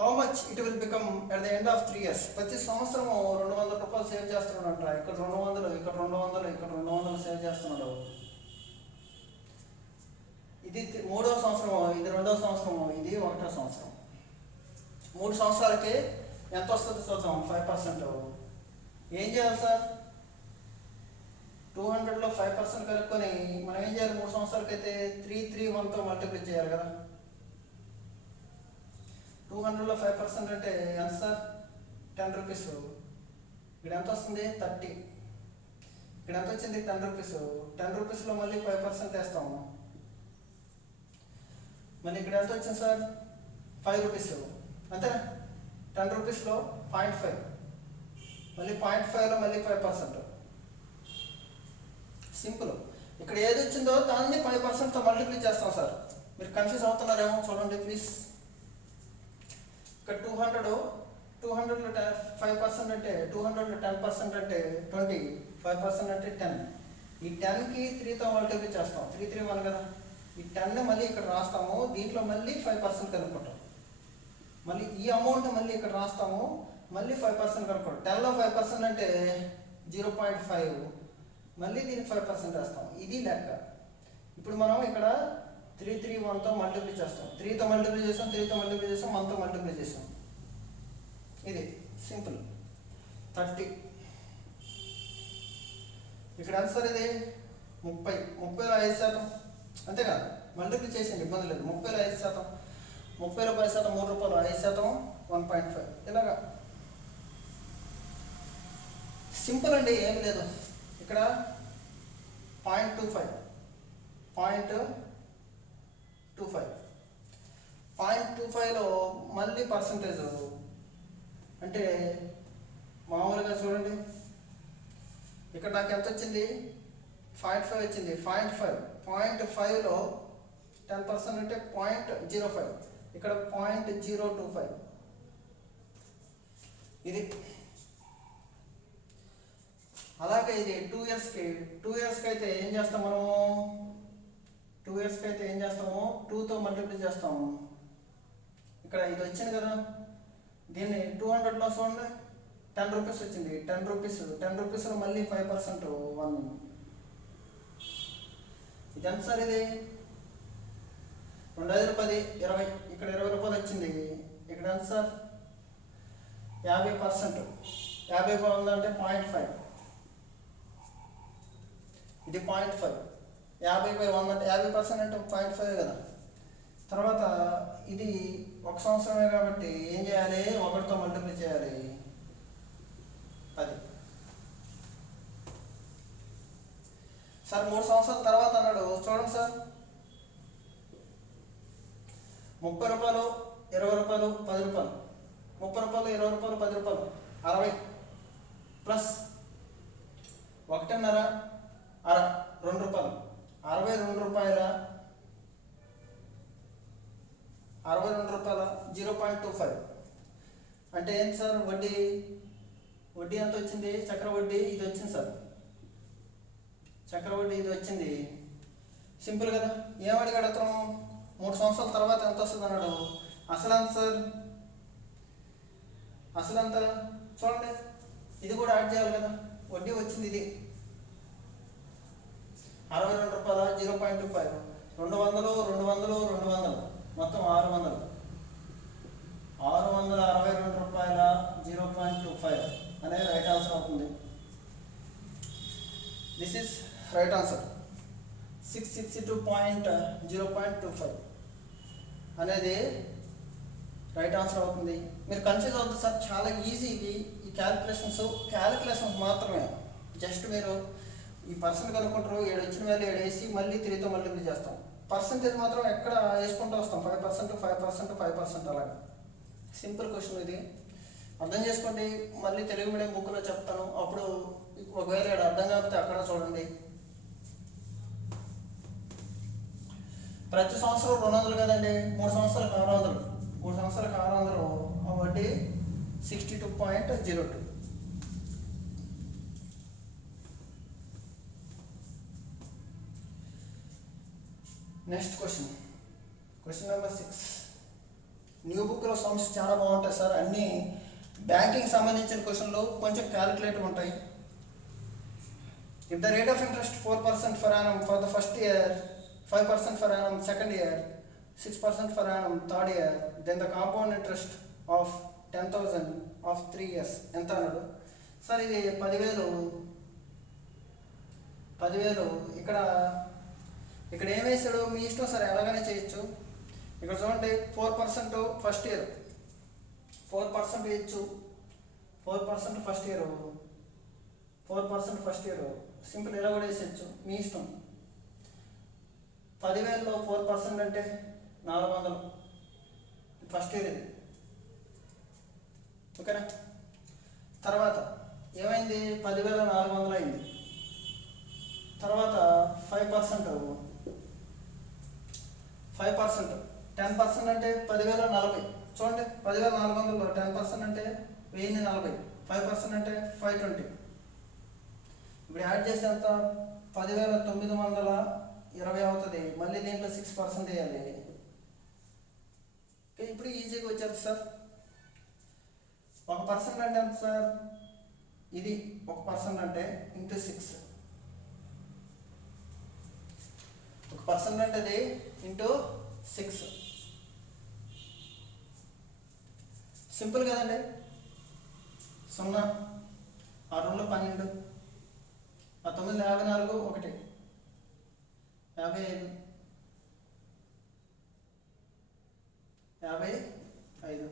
How much it will become at the end of 3 years. ప్రతి సంవత్సరం 200 రూపాయలు సేవ్ చేస్తున్నాడంట. ఇక్కడ 200, ఇక్కడ 200, ఇక్కడ 200 సేవ్ చేస్తున్నాడు. ఇది 3వ సంవత్సరం, ఇది 2వ సంవత్సరం, ఇది 1వ సంవత్సరం. 3 సంవత్సరాలకి ఎంత వస్తుంది చూద్దాం. 5%. ఏం చేయాలి సార్? 200లో 5% కనుక్కొని మనం ఏం చేయాలి? 3 సంవత్సరాలకి అయితే 331తో మల్టిప్లై చేయాలి కదా. 200లో 5% అంటే ఎంత సార్? 10 రూపీస్. ఇక్కడ ఎంత వస్తుంది? 30. ఇక్కడ ఎంత వచ్చింది? 10 రూపీస్. 10 రూపీస్లో మళ్ళీ 5% వేస్తాము. మళ్ళీ ఇక్కడ ఎంత వచ్చింది సార్? 5 రూపీస్. అంతేనా? 10 రూపీస్లో 0.5, మళ్ళీ 0.5లో మళ్ళీ 5%. సింపుల్. ఇక్కడ ఏది వచ్చిందో దాన్ని 5%తో మల్టిప్లై చేస్తాం సార్. మీరు కన్ఫ్యూజ్ అవుతున్నారేమో చూడండి ప్లీజ్. ఇక్కడ 200లో 5% అంటే 200లో 10% అంటే 20, 5% అంటే 10. ఈ 10కి 3తో మల్టిప్లై చేస్తాం. 331 కదా. ఈ 10ని మళ్ళీ ఇక్కడ రాస్తాము. దీంట్లో మళ్ళీ 5% కనుక్కుంటాం. మళ్ళీ ఈ అమౌంట్ మళ్ళీ ఇక్కడ రాస్తాము. మళ్ళీ 5% కనుక్కుంటాం. 10లో 5% అంటే 0.5, మళ్ళీ దీనికి 5% వేస్తాం. ఇది లెక్క. ఇప్పుడు మనం ఇక్కడ 331తో మల్టిప్లై చేస్తాం. 3తో మల్టిప్లై చేసాం, 3తో మల్టిప్లై చేసాం, 1తో మల్టిప్లై చేసాం. ఇది సింపుల్. 30. ఇక్కడ ఎంత సార్? ఇది 30. 30లో 5%. అంతేగా? మల్టిప్లై చేసేయండి, ఇబ్బంది లేదు. 30లో 5%, 30లో 10%, 3 రూపాయలు, 5%, 1.5. ఇలాగా సింపుల్ అండి, ఏమి లేదు. ఇక్కడ 0.25, 0.25లో మళ్ళీ పర్సంటేజ్ అంటే మామూలుగా చూడండి. ఇక్కడ నాకు ఎంత వచ్చింది? 0.5 వచ్చింది. 0.5లో 10% అంటే 0.05. ఇక్కడ 0.025. ఇది అలాగే ఇది 2 ఇయర్స్కి. 2 ఇయర్స్కి అయితే ఏం చేస్తాం మనము? 2 ఇయర్స్కి అయితే ఏం చేస్తాము? 2తో మల్టిప్లై చేస్తాము. ఇక్కడ ఇది వచ్చింది కదా. దీన్ని 200లో చూడండి, 10 రూపీస్ వచ్చింది. 10 రూపీస్లో మళ్ళీ 5%, 1. ఇది ఎంత సార్? ఇది 2 5 10, 20. ఇక్కడ 20 రూపాయలు వచ్చింది. ఇక్కడ ఎంత సార్? 50%. 50 ఉందంటే 0.5. ఇది 0.5. 50/100 అంటే 50% అంటే 0.5 కదా. తర్వాత ఇది 1 సంవత్సరమే కాబట్టి ఏం చేయాలి? 1తో మల్టిప్లై చేయాలి. 10. సార్ 3 సంవత్సరాల తర్వాత అన్నాడు. చూడండి సార్, 30 రూపాయలు, 20 రూపాయలు, 10 రూపాయలు. 30 రూపాయలు, 20 రూపాయలు, 10 రూపాయలు, 60 ప్లస్ 1.5, 2 రూపాయలు, 62 రూపాయల, 0.25 అంటే ఏంటి సార్? వడ్డీ ఎంత వచ్చింది? చక్రవడ్డీ ఇది వచ్చింది సార్. చక్రవడ్డీ ఇది వచ్చింది. సింపుల్ కదా. ఏమడిగాడు అతను? 3 సంవత్సరాల తర్వాత ఎంత వస్తుంది అన్నాడు. అసలు ఎంత సార్? అసలు ఎంత చూడండి. ఇది కూడా యాడ్ చేయాలి కదా. వడ్డీ వచ్చింది ఇది 62 రూపాయల, 0.25, 200, 200, 200, మొత్తం 600. 662 రూపాయల 0.25 అనేది రైట్ ఆన్సర్ అవుతుంది. This is right answer. 662.0.25 అనేది రైట్ ఆన్సర్ అవుతుంది. మీరు కన్ఫ్యూజ్ అవుతుంది సార్. చాలా ఈజీ ఇవి. ఈ క్యాలిక్యులేషన్స్ మాత్రమే. జస్ట్ మీరు ఈ పర్సెంట్ కనుక్కుంటారు. 7 వచ్చిన వాల్యూ 7 వేసి మళ్ళీ 3తో మల్టిప్లై చేస్తాం. పర్సెంటేజ్ మాత్రం ఎక్కడ వేసుకుంటూ వస్తాం. 5%, 5%, 5% అలాగే. సింపుల్ క్వశ్చన్ ఇది. అర్థం చేసుకోండి. మళ్ళీ తెలుగు మీడియం బుక్లో చెప్తాను. అప్పుడు ఒకవేళ ఇక్కడ అర్థం కాకపోతే అక్కడ చూడండి. ప్రతి సంవత్సరం 200 కదండి. 3 సంవత్సరాలకు 600. 3 సంవత్సరాలకు 600 వడ్డీ 62.02. Next question number 6. న్యూ బుక్లో సమ్స్ చాలా బాగుంటాయి సార్. అన్నీ బ్యాంకింగ్ సంబంధించిన క్వశ్చన్లు కొంచెం క్యాలిక్యులేటివ్ ఉంటాయి. If the rate of interest 4% per annum for the first year, 5% per annum second year, 6% per annum third year, then the compound interest of 10,000 of 3 years ఎంత అన్నాడు సార్? ఇది 10,000 ఇక్కడ ఏం వేసాడు మీ ఇష్టం సార్, ఎలాగైనా చేయొచ్చు. ఇక్కడ చూడండి 4% ఫస్ట్ ఇయర్, 4% వేయచ్చు. 4% first year, 4% first year simple ఇలా కూడా వేసేయచ్చు, మీ ఇష్టం. 10,000లో 4% అంటే 400 ఫస్ట్ ఇయర్ ఇది, ఓకేనా? తర్వాత ఏమైంది, 10,400 అయింది. తర్వాత 5%, 10% అంటే 10,040. చూడండి 10,400లో 10% అంటే 1040, 5% అంటే 520. ఇప్పుడు యాడ్ చేస్తే ఎంత, 10,920 అవుతుంది. మళ్ళీ దీంట్లో 6% వేయాలి. ఇప్పుడు ఈజీగా వచ్చేది సార్. 1% అంటే ఎంత సార్, ఇది 1% అంటే ఇంటూ 6, 1% అంటే అది ఇంటూ 6. సింపుల్ కదండి. 0, 6 12, 9 54, 1 55, 55, 0,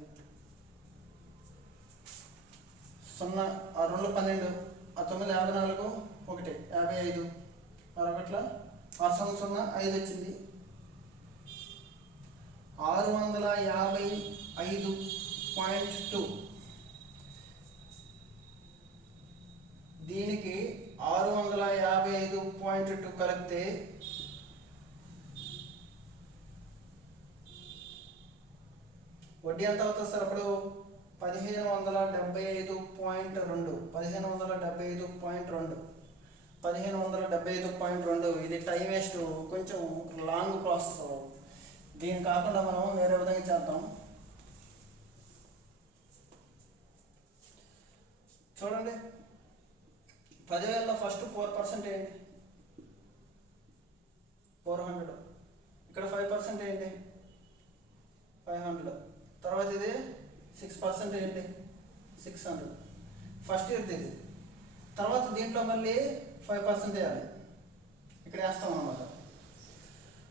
6 12, 9 54, 1 55, 6 0 5 వచ్చింది. 655.2 దీనికి 655.2 కలిపితే వడ్డీ ఎంత అవుతుంది సార్? అప్పుడు 1575.2, 1575.2. ఇది టైం వేస్ట్, కొంచెం లాంగ్ ప్రాసెస్. దీని కాకుండా మనం వేరే విధంగా చేద్దాం. చూడండి 10,000లో ఫస్ట్ 4% ఏంటి, 400. ఇక్కడ 5% ఏంటి, 500. తర్వాత ఇది 6% ఏంటి, 600. ఫస్ట్ ఇయర్ ఇది. తర్వాత దీంట్లో మళ్ళీ 5% వేయాలి. ఇక్కడ వేస్తాం అన్నమాట.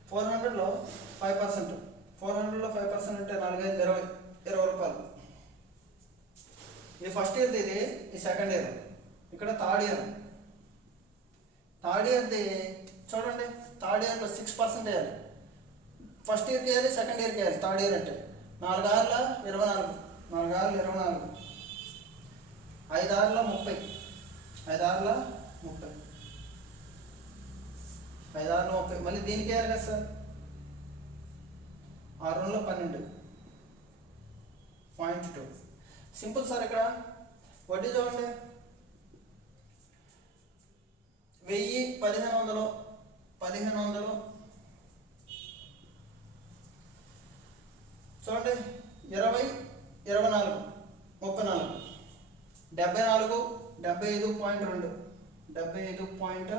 400లో 5%, 400లో 5% అంటే 4,20 రూపాయలు. ఇది ఫస్ట్ ఇయర్ది, ఇది సెకండ్ ఇయర్. ఇక్కడ థర్డ్ ఇయర్ది చూడండి, థర్డ్ ఇయర్లో 6% వేయాలి. ఫస్ట్ ఇయర్కి వేయాలి, సెకండ్ ఇయర్కి వేయాలి. థర్డ్ ఇయర్ అంటే 4 6 24, 4 6 24, 5 6 30, 5 6 30, 5 6 30. మళ్ళీ దీనికి వేయాలి కదా సార్, 6 12.2. Simple sir. ఇక్కడ వడ్డీ చూడండి, 1000, 1500, 1500 చూడండి, 20, 24, 34, 74, 75.2, 75.2.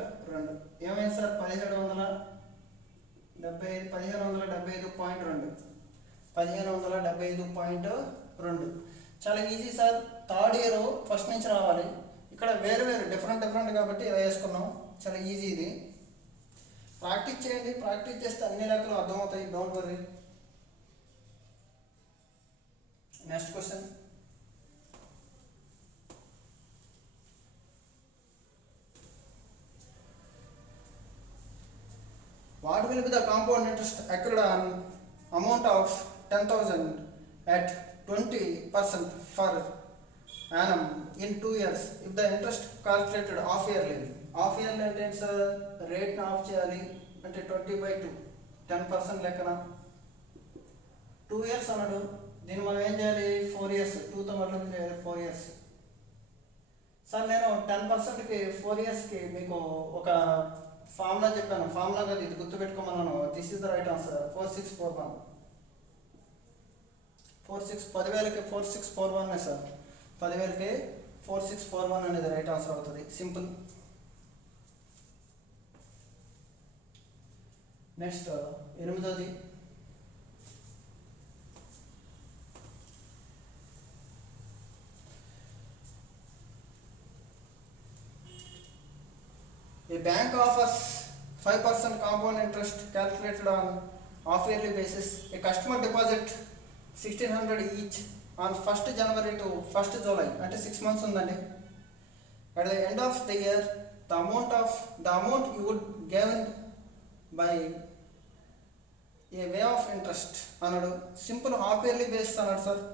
ఏమైంది సార్, 1575.2, 1575.2. చాలా easy sir. Third year first నుంచి రావాలి. ఇక్కడ వేరు డిఫరెంట్ కాబట్టి ఇలా వేసుకున్నాం. చాలా ఈజీ ఇది. ప్రాక్టీస్ చేయండి, ప్రాక్టీస్ చేస్తే అన్ని లెక్కలు అర్థమవుతాయి. Don't worry. Next question. What will be the compound interest accrued on amount of 10,000 at 20% per annum in 2 years if the interest calculated half yearly? Half yearly అంటే సార్, రేట్ని ఆఫ్ చేయాలి అంటే 20/2, 10% లెక్కన 2 years అన్నాడు. దీన్ని మనం ఏం చేయాలి, 4 years, 2తో మల్టిప్లై చేయాలి, 4 years. సార్ నేను 10%కి 4 yearsకి మీకు ఒక ఫార్ములా చెప్పాను. ఫార్ములా కదా ఇది, గుర్తుపెట్టుకోమన్నాను. This is the right answer, 4641. 10,000కి 4641 సార్. 10,000కి 4641 అనేది రైట్ ఆన్సర్ అవుతుంది. సింపుల్. నెక్స్ట్ 8వ A bank offers 5% compound interest calculated on half-yearly basis. A customer deposit 1,600 each on 1st January to 1st July. అంటే 6 months ఉందండి. At the end of the year, the amount you would given by a way of interest అన్నాడు. సింపుల్ హాఫ్ ఇయర్లీ బేస్ అన్నాడు sir.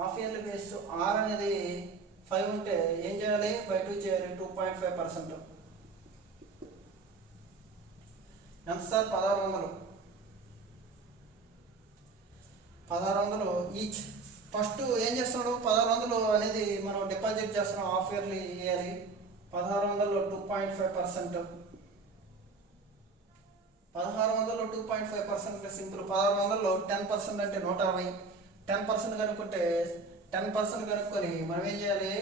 Half yearly base R అనేది 5 ఉంటే ఏం చేయాలి? బై 2 చేయాలి. 2.5%. ఎంత సార్? 1600 ఈచ్. ఫస్ట్ ఏం చేస్తున్నాడు? 1600 అనేది మనం డిపాజిట్ చేస్తున్నాం, హాఫ్ ఇయర్లీ ఇవ్వాలి. 1600 2.5%. 1600 2.5% సింపుల్. 1600 10% అంటే 120. 10% కనుక్కుంటే 10% కనుక్కొని మనం ఏం చేయాలి?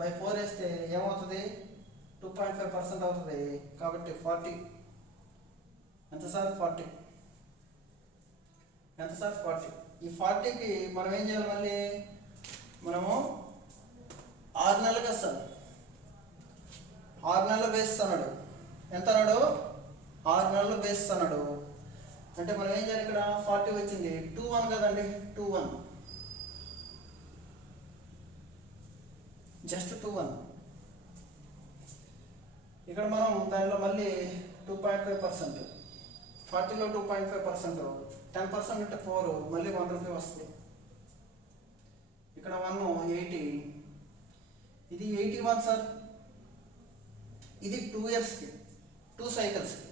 బై 4 వేస్తే ఏమవుతుంది? 2.5% అవుతుంది. కాబట్టి 40. ఎంత సార్? 40. ఎంత సార్? 40. ఈ 40కి మనం ఏం చేయాలి? మళ్ళీ మనము 6 నెలలు కదా సార్. 6 నెలలు బేస్ అన్నాడు. ఎంత అన్నాడు? 6 నెలలు బేస్ అన్నాడు. అంటే మనం ఏం చేయాలి? ఇక్కడ 40 వచ్చింది. 21 కదండి. 21 జస్ట్ 21. ఇక్కడ మనం దానిలో మళ్ళీ 2.5%. 40లో 2.5%. 10% అంటే 4, మళ్ళీ 1 రూపీ వస్తుంది. ఇక్కడ 1 80. ఇది 81 సార్. ఇది 2 ఇయర్స్కి, 2 సైకిల్స్కి.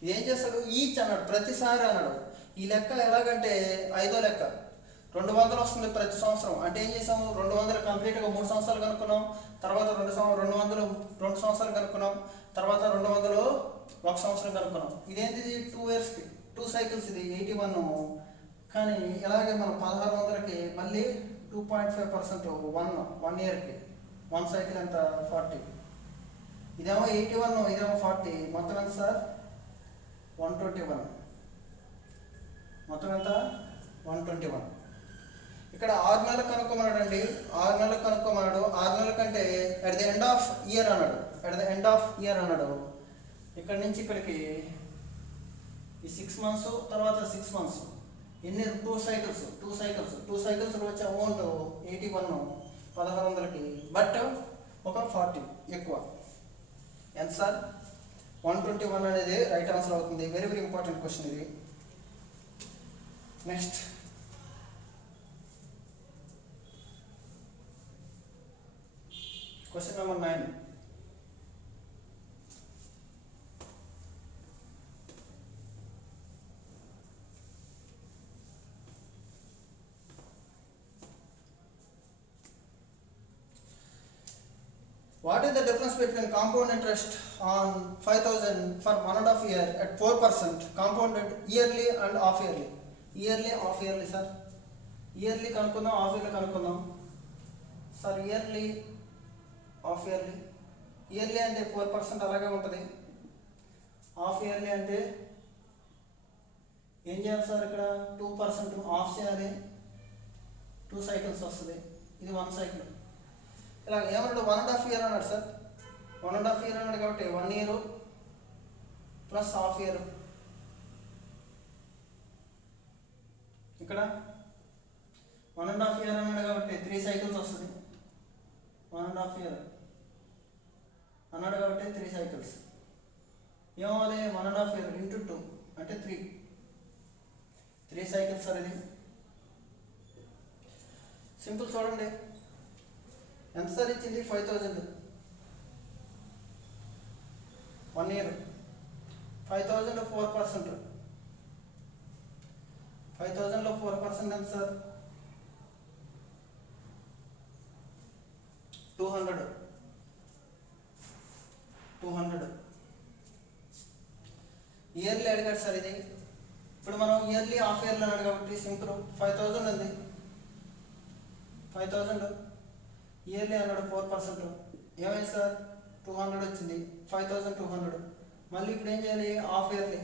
ఇది ఏం చేస్తాడు? ఈచ్ అన్నాడు, ప్రతిసారి అన్నాడు. ఈ లెక్క ఎలాగంటే 5వ లెక్క 200 వస్తుంది ప్రతి సంవత్సరం. అంటే ఏం చేసాము? 200 కంప్లీట్గా 3 సంవత్సరాలు కనుక్కున్నాం. తర్వాత 200 2 సంవత్సరాలు కనుక్కున్నాం. తర్వాత 200 1 సంవత్సరం కనుక్కున్నాం. ఇదేంటి? 2 ఇయర్స్కి, 2 సైకిల్స్. ఇది 81. కానీ ఇలాగే మనం 1600కి మళ్ళీ 2.5% 1 ఇయర్కి. 1 సైకిల్ ఎంత? 40. ఇదేమో 81, ఇదేమో 40. మొత్తం ఎంత సార్? 121. మొత్తం ఎంత? 121. ఇక్కడ 6 నెలలకు కనుక్కోమన్నాడు అండి. 6 నెలలకు కనుక్కోమన్నాడు. 6 నెలల కంటే at the end of year అన్నాడు. At the end of year అన్నాడు. ఇక్కడ నుంచి ఇక్కడికి ఈ 6 మంత్స్, తర్వాత 6 మంత్స్. ఎన్ని? 2 సైకిల్స్. 2 సైకిల్స్ వచ్చే అమౌంట్ 81 1600కి. బట్ ఒక 40 ఎక్కువ. ఎంత సార్? 121 అనేది రైట్ ఆన్సర్ అవుతుంది. వెరీ వెరీ ఇంపార్టెంట్ క్వశ్చన్ ఇది. Next question number 9. What is the difference between compound interest on 5,000 for 1.5 year at 4% compounded yearly and half yearly? Yearly, half yearly sir. Yearly కనుక్కుందాం, half yearly కనుక్కుందాం sir. Yearly, half yearly. Yearly అంటే 4% అలాగే ఉంటుంది. హాఫ్ ఇయర్లీ అంటే ఏం చేయాలి సార్? ఇక్కడ 2% ఆఫ్ చేయాలి. 2 సైకిల్స్ వస్తుంది. ఇది 1 సైకిల్. ఇలా ఏమన్నాడు? 1.5 ఇయర్ అన్నాడు సార్. 1.5 ఇయర్ అన్నాడు కాబట్టి 1 ఇయర్ ప్లస్ హాఫ్ ఇయర్. ఇక్కడ 1.5 ఇయర్ అన్నాడు కాబట్టి 3 సైకిల్స్ వస్తుంది. 1.5 ఇయర్ అన్నాడు కాబట్టి 3 సైకిల్స్. ఏమవ్వాలి? 1.5 ఇయర్ ఇంటూ 2 అంటే 3 సైకిల్స్ సార్. ఇది సింపుల్. చూడండి ఎంత సార్ ఇచ్చింది? 5,000. 1 ఇయర్ 5,000 4%. 5,000లో 4% ఎంత సార్? 200. ఇయర్లీ అడిగాడు సార్. ఇది ఇప్పుడు మనం ఇయర్లీ హాఫ్ ఇయర్లో అన్నాడు కాబట్టి సింపుల్. 5,000 ఉంది. 5000 ఇయర్లీ అన్నాడు 4%. ఏమైంది సార్ 200 వచ్చింది, 5200. మళ్ళీ ఇప్పుడు ఏం చేయాలి, హాఫ్ ఇయర్లీ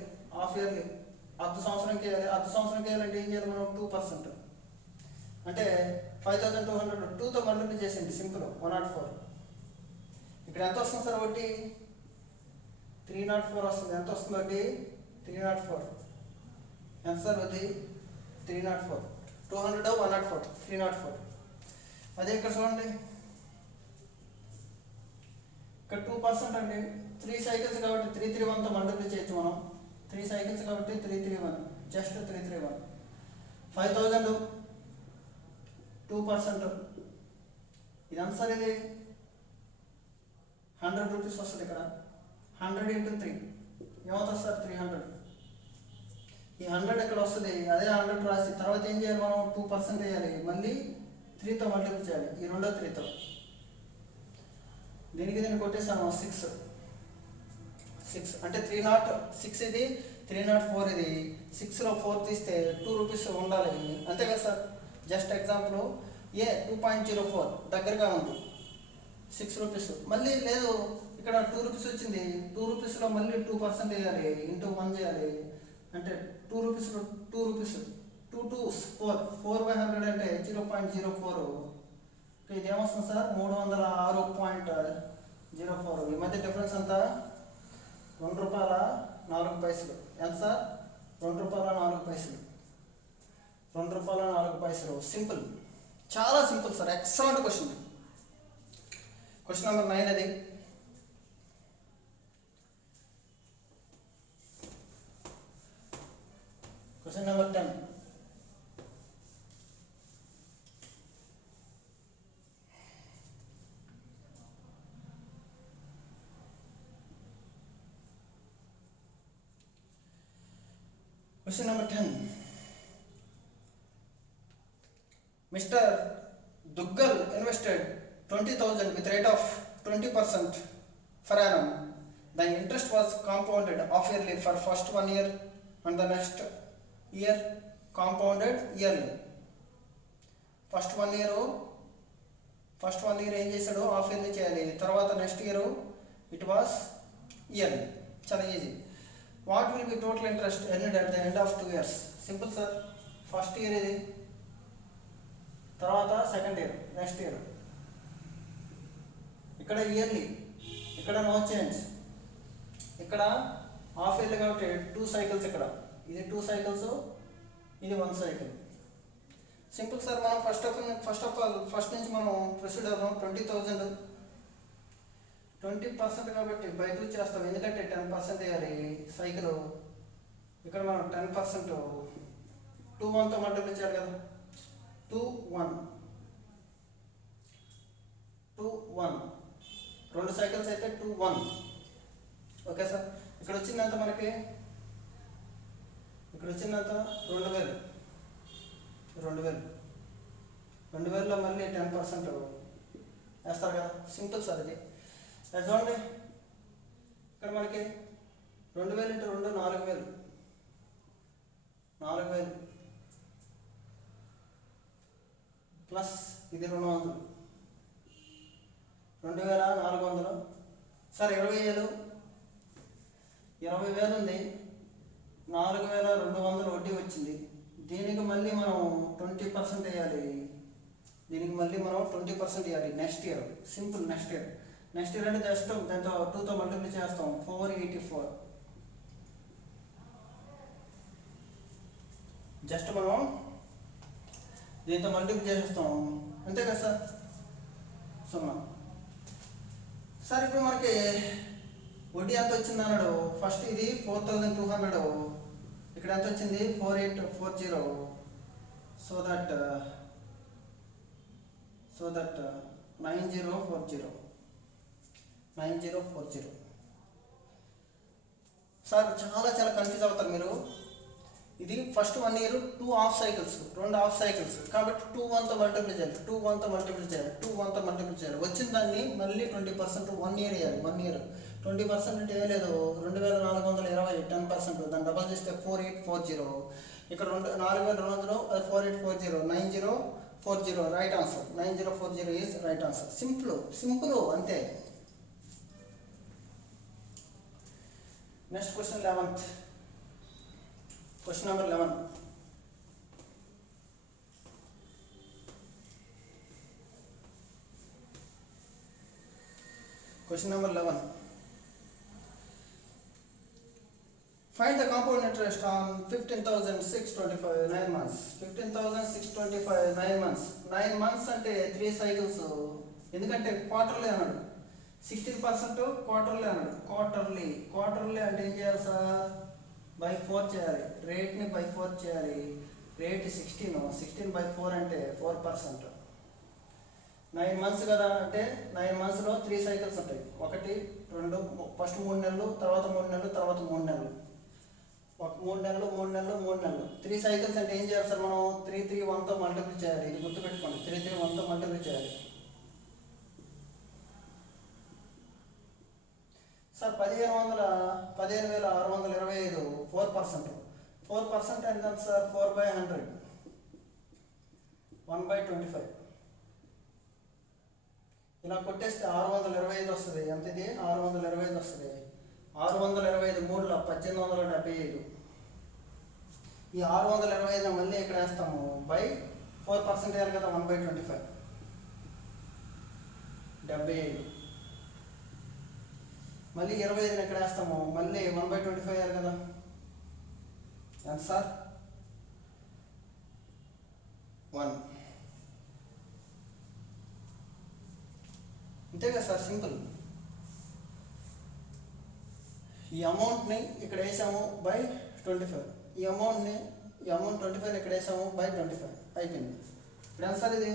అర్ధ సంవత్సరంకి వేయాలి. అర్ధ సంవత్సరంకి వేయాలంటే ఏం చేయాలి మనం 2%. అంటే 5200 2తో మల్టిప్లై చేసేయండి, సింపుల్ 104. ఇక్కడ ఎంత వస్తుంది సార్ వడ్డీ 304 వస్తుంది. ఎంత వస్తుంది వడ్డీ 304. ఎంత సార్ వడ్డీ 304. 200 104 304. అదే ఇక్కడ చూడండి, ఇక్కడ 2% అండి. 3 సైకిల్స్ కాబట్టి 331తో మల్టిప్లై చేయొచ్చు మనం. 3 సైకిల్స్ కాబట్టి 331, జస్ట్ 331. 5000 2%. ఇది ఎంత సార్, ఇది 100 రూపీస్ వస్తుంది. ఇక్కడ 100 × 3 ఏమవుతుంది సార్ 300. ఈ 100 ఇక్కడ వస్తుంది, అదే 100 రాసి తర్వాత ఏం చేయాలి మనం 2% వేయాలి, మళ్ళీ 3తో మల్టిప్లై చేయాలి, ఈ రెండో 3తో. దీనికి కొట్టేసాను 6 అంటే 306 ఇది 304 ఇది. 6లో 4 తీస్తే 2 రూపీస్ ఉండాలి, అంతే కదా సార్. జస్ట్ ఎగ్జాంపుల్ 2.04 దగ్గరగా ఉంది 6 రూపీస్. మళ్ళీ లేదు ఇక్కడ 2 రూపీస్ వచ్చింది, 2 రూపీస్లో మళ్ళీ 2% వేయాలి, ఇంటూ 1 చేయాలి. అంటే 2 రూపీస్లో 2 రూపీస్ 2 2 4 4/100 అంటే 0.04. ఇది ఏమొస్తుంది సార్ 306.04. ఈ మధ్య డిఫరెన్స్ అంతా ₹2.04. ఎంత సార్ ₹2.04. ₹2.04. సింపుల్, చాలా simple sir. Excellent question. Question number 9 అది. Question number 10. Question number 10. Mr. Duggal invested 20,000 with rate of 20% per annum. The interest was compounded half-yearly for first 1 year and the next year compounded yearly. First 1 year ఏం చేశాడు హాఫ్ ఇయర్లీ చేయాలి, తర్వాత next year it was yearly. చాలా easy. What will be total interest earned at the end of 2 years? Simple sir. First year ఇది, తర్వాత సెకండ్ ఇయర్, నెక్స్ట్ ఇయర్. ఇక్కడ ఇయర్లీ, ఇక్కడ నో చేంజ్. ఇక్కడ హాఫ్ ఇయర్లీ కాబట్టి 2 సైకిల్స్. ఇక్కడ ఇది 2 సైకిల్స్, ఇది 1 సైకిల్. Simple sir. మనం ఫస్ట్ నుంచి మనం ప్రొసీడ్ అవుదాం. 20,000 20% కాబట్టి బై 2 చేస్తాం, ఎందుకంటే 10% వేయాలి సైకిల్. ఇక్కడ మనం 10% 2 1తో మల్టిప్లై చేయాలి కదా. 2 1 2 సైకిల్స్ అయితే 2 1. Okay sir. ఇక్కడ వచ్చిందంత మనకి, ఇక్కడ వచ్చిందంత 2000లో మళ్ళీ 10% వేస్తారు కదా. సింపుల్ సార్ ఇది. చూడండి ఇక్కడ మనకి 2000 × 2 4000 ప్లస్ ఇది 200 2400 సార్. 20,000 ఉంది, 4200 వడ్డీ వచ్చింది. దీనికి మళ్ళీ మనం 20% వేయాలి, next year. Simple. Next year అంటే జస్ట్ దాంతో 2తో మల్టిప్లై చేస్తాం, 484. జస్ట్ మనం దీంతో మల్టిప్లై చేసేస్తాం, అంతే కదా సార్. 0. సార్ ఇప్పుడు మనకి వడ్డీ ఎంత వచ్చింది అన్నాడు. ఫస్ట్ ఇది 4200, ఇక్కడ ఎంత వచ్చింది 4840. So that 9040. సార్ చాలా కన్ఫ్యూజ్ అవుతారు మీరు. ఇది first 1 year 2 half cycles, 2 half cycles కాబట్టి 2 1తో మల్టిప్లై చేయాలి, 2 1తో మల్టిప్లై చేయాలి. వచ్చిన దాన్ని మళ్ళీ 20% 1 ఇయర్ వేయాలి. 1 ఇయర్ 20% అంటే ఏం లేదు 2420, 10%. దాన్ని డబల్ చేస్తే 4840. ఇక్కడ 4200, అది 4840, 40 right answer. 9040 is right answer. Simple అంతే. Next question 11th. Question number 11. Question number 11. Find the compound interest on 15,625 9 months. 15,625 9 months. 9 months అంటే 3 cycles. ఎందుకంటే క్వార్టర్లీ అన్నాడు. 16% క్వార్టర్లీ అన్నాడు. క్వార్టర్లీ అంటే ఏం చేయాలి సార్? బై 4 చేయాలి. రేట్ని బై 4 చేయాలి. రేట్ 16 బై 4 అంటే 4%. 9 months కదా, అంటే 9 monthsలో 3 cycles ఉంటాయి. 1 2 ఫస్ట్ 3 నెలలు, తర్వాత 3 నెలలు, తర్వాత 3 నెలలు, 3 నెలలు 3 నెలలు 3 నెలలు. 3 cycles అంటే ఏం చేయాలి సార్? మనం 331తో మల్టిప్లై చేయాలి. ఇది గుర్తుపెట్టుకోండి, 331తో మల్టిప్లై చేయాలి. సార్ 15,625 4%. 4% ఎంత సార్? 4/100 1/25. ఇలా కొట్టేస్తే 625 వస్తుంది. ఎంత ఇది? 625 వస్తుంది. 625 3లో 1875. ఈ 625 మళ్ళీ ఇక్కడ వేస్తాము. బై 4% వేయాలి కదా, 1/25 75. మళ్ళీ 25 ఇక్కడ వేస్తాము. మళ్ళీ 1/25 వేయాలి కదా. ఎంత సార్? 1. అంతే కదా సార్, సింపుల్. ఈ అమౌంట్ని ఇక్కడ వేసాము బై 25. ఈ అమౌంట్ 25 ఇక్కడ వేసాము బై 25. అయిపోయింది. ఇప్పుడు ఎంత సార్ ఇది?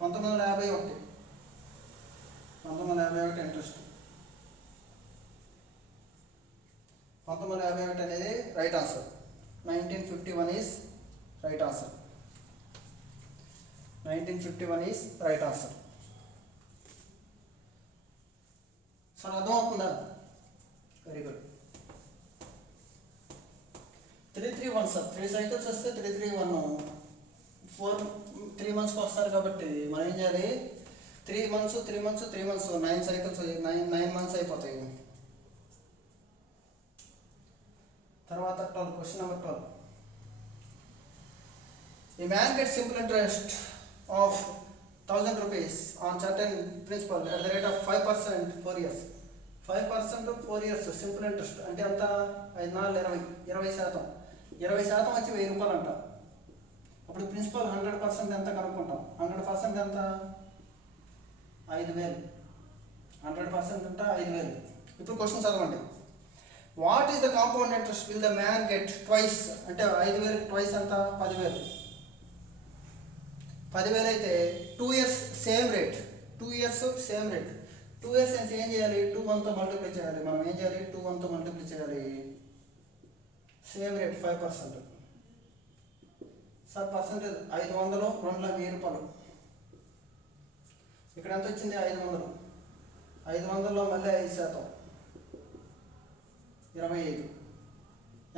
1951 ఇంట్రెస్ట్. 1951 అనేది right answer. 1951 is right answer. 1951 is right answer. Sir అర్థమవుతుందా? Very good. 331 సార్. 3 cycles వస్తే 331. 3 monthsకి వస్తారు కాబట్టి మనం ఏం చేయాలి? 3 months 9 cycles 9 months అయిపోతాయి. తర్వాత 12. Question number 12. A man gets simple interest of 1,000 rupees on certain principal at the rate of 5% 4 years. 5% 4 years simple interest అంటే ఎంత? 5×4 = 20%. వచ్చి 1000 రూపాయలు అంట. అప్పుడు ప్రిన్సిపల్ 100% ఎంత కనుక్కుంటాం? 100% ఎంత? 5,000. 100% ఎంత? 5,000. ఇప్పుడు క్వశ్చన్ చదవండి. What is the compound interest will the man get twice? అంటే 5,000 ట్వైస్ ఎంత? 10,000. 10,000 అయితే 2 years same rate. 2 years same rate. 2 years అంటే ఏం చేయాలి? 2/1తో మల్టిప్లై చేయాలి. మనం ఏం చేయాలి? 2/1తో మల్టిప్లై చేయాలి. Same rate 5%. సార్ పర్సెంటేజ్ 500 2 1000 రూపాయలు. ఇక్కడ ఎంత వచ్చింది? 500. 500లో మళ్ళీ 5% 25.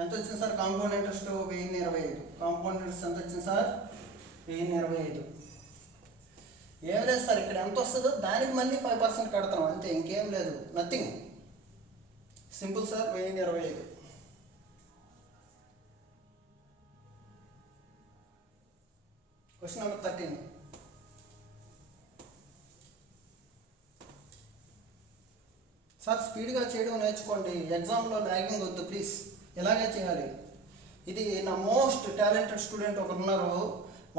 ఎంత వచ్చింది sir? Compound interest 1025. Compound interest ఎంత వచ్చింది సార్? 1025. ఏం లేదు సార్, ఇక్కడ ఎంత వస్తుందో దానికి మళ్ళీ 5% కడతాం అంతే, ఇంకేం లేదు. Nothing, simple sir. 1025. Question number 13. Sir స్పీడ్గా చేయడం నేర్చుకోండి, ఎగ్జామ్లో ల్యాగింగ్ వద్దు ప్లీజ్. ఇలాగే చేయాలి. ఇది నా మోస్ట్ టాలెంటెడ్ స్టూడెంట్ ఒకరు ఉన్నారు,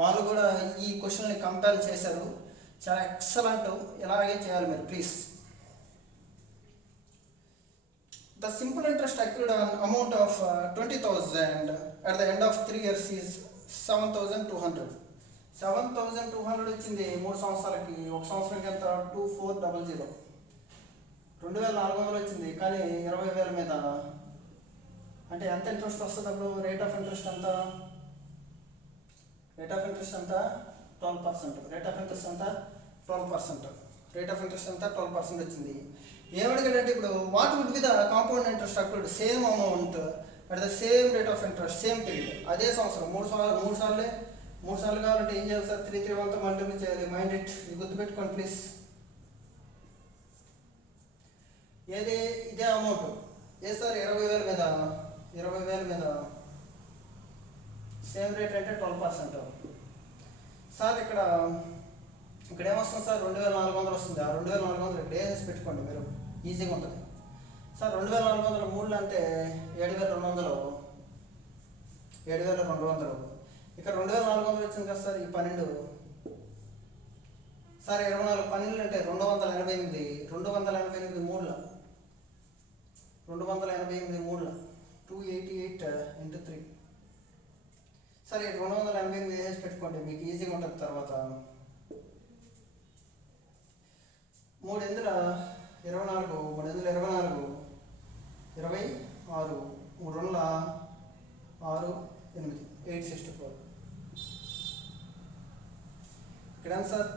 వాళ్ళు కూడా ఈ క్వశ్చన్ని కంపేర్ చేశారు. చాలా ఎక్సలెంట్. ఇలాగే చేయాలి మీరు please. The simple interest accrued on amount of 20,000 at the end of 3 years is 7,200. 7,200 వచ్చింది 3 సంవత్సరాలకి. ఒక సంవత్సరానికి ఎంత? 2400. 2,400 వచ్చింది, కానీ 20,000 మీద అంటే ఎంత ఇంట్రెస్ట్ వస్తుంది? అప్పుడు రేట్ ఆఫ్ ఇంట్రెస్ట్ ఎంత? రేట్ ఆఫ్ ఇంట్రెస్ట్ ఎంత? 12%. రేట్ ఆఫ్ ఇంట్రెస్ట్ ఎంత? 12%. రేట్ ఆఫ్ ఇంట్రెస్ట్ ఎంత? 12% వచ్చింది. ఏమడిగాడంటే ఇప్పుడు what would be the compound interest accrued same amount at the same rate of interest same period. అదే సంవత్సరం 3 సార్లే 3 సార్లు కావాలంటే ఏం చేయాలి సార్? 3 3 1తో మల్టిప్లై చేయాలి. మైండ్ ఇట్, ఇది గుర్తుపెట్టుకోండి ప్లీజ్. ఏది ఇదే అమౌంట్ ఏ సార్? 20,000 మీద 20,000 మీద సేమ్ రేట్ అంటే 12%. సార్ ఇక్కడ ఏమొస్తుంది సార్? 2,400 వస్తుంది. ఆ 2,400 ఇక్కడ వేసేసి పెట్టుకోండి, మీరు ఈజీగా ఉంటుంది సార్. 2,400 3 అంటే 7,200, 7,200. ఇక్కడ 2,400 వచ్చింది కదా సార్. ఈ 12 సార్ 24 12 అంటే 288. 288 3ల 288 3ల 288 into 3. సరే 288 వేసి పెట్టుకోండి, మీకు ఈజీగా ఉంటుంది తర్వాత. 3 ఎందుల 24, 3 ఎందుల 24, 26, 3 రెండుల 6, 8, 864. ఇక్కడ ఎంత సార్?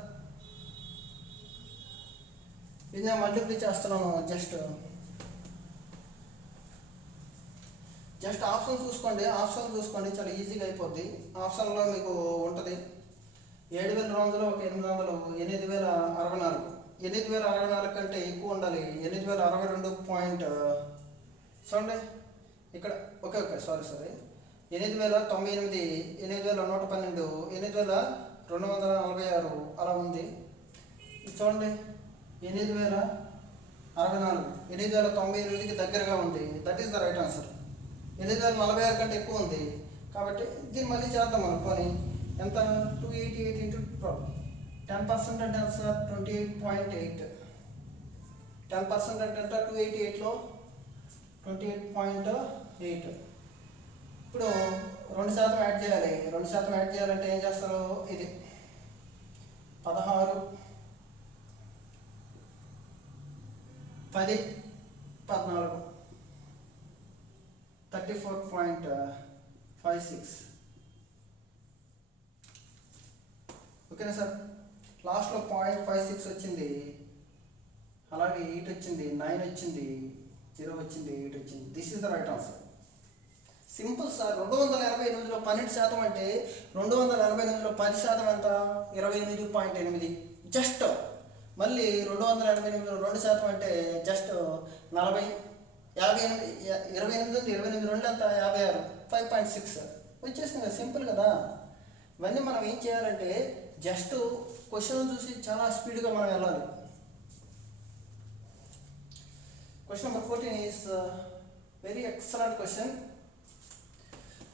ఇది నేను మల్టిప్లై చేస్తున్నాను. జస్ట్ ఆప్షన్ చూసుకోండి, చాలా ఈజీగా అయిపోద్ది. ఆప్షన్లో మీకు ఉంటుంది 7,200 ఒక 800, 8,064. 8,064 కంటే ఎక్కువ ఉండాలి. 8,062 చూడండి ఇక్కడ. ఓకే సారీ 8,098, 8,112, 8,246 అలా ఉంది. చూడండి 8,064, 8,098కి దగ్గరగా ఉంది. That is the right answer. 8,046 కంటే ఎక్కువ ఉంది కాబట్టి దీన్ని మళ్ళీ చేద్దాం అనుకోని. ఎంత? 288 into 12. 10% అంటే ఎంత సార్? 28.8. 10% అంటే ఎంత? 288లో 28.8. ఇప్పుడు 2% యాడ్ చేయాలి. 2% యాడ్ చేయాలంటే ఏం చేస్తారు? ఇది 16, 10, 14, 34.56. ఓకేనా సార్? లాస్ట్లో 0.56 వచ్చింది, అలాగే 8 వచ్చింది, 9 వచ్చింది, 0 వచ్చింది, 8 వచ్చింది. This is the right answer. Simple sir. 288లో 12% అంటే 288లో 10% ఎంత? 28.8. జస్ట్ మళ్ళీ 288లో 2% అంటే జస్ట్ 40, 58, 28 రెండు ఎంత? 56, 5.6 వచ్చేసింది కదా. సింపుల్ కదా. ఇవన్నీ మనం ఏం చేయాలంటే జస్ట్ క్వశ్చన్ చూసి చాలా స్పీడ్గా మనం వెళ్ళాలి. Question number 14 is very excellent question.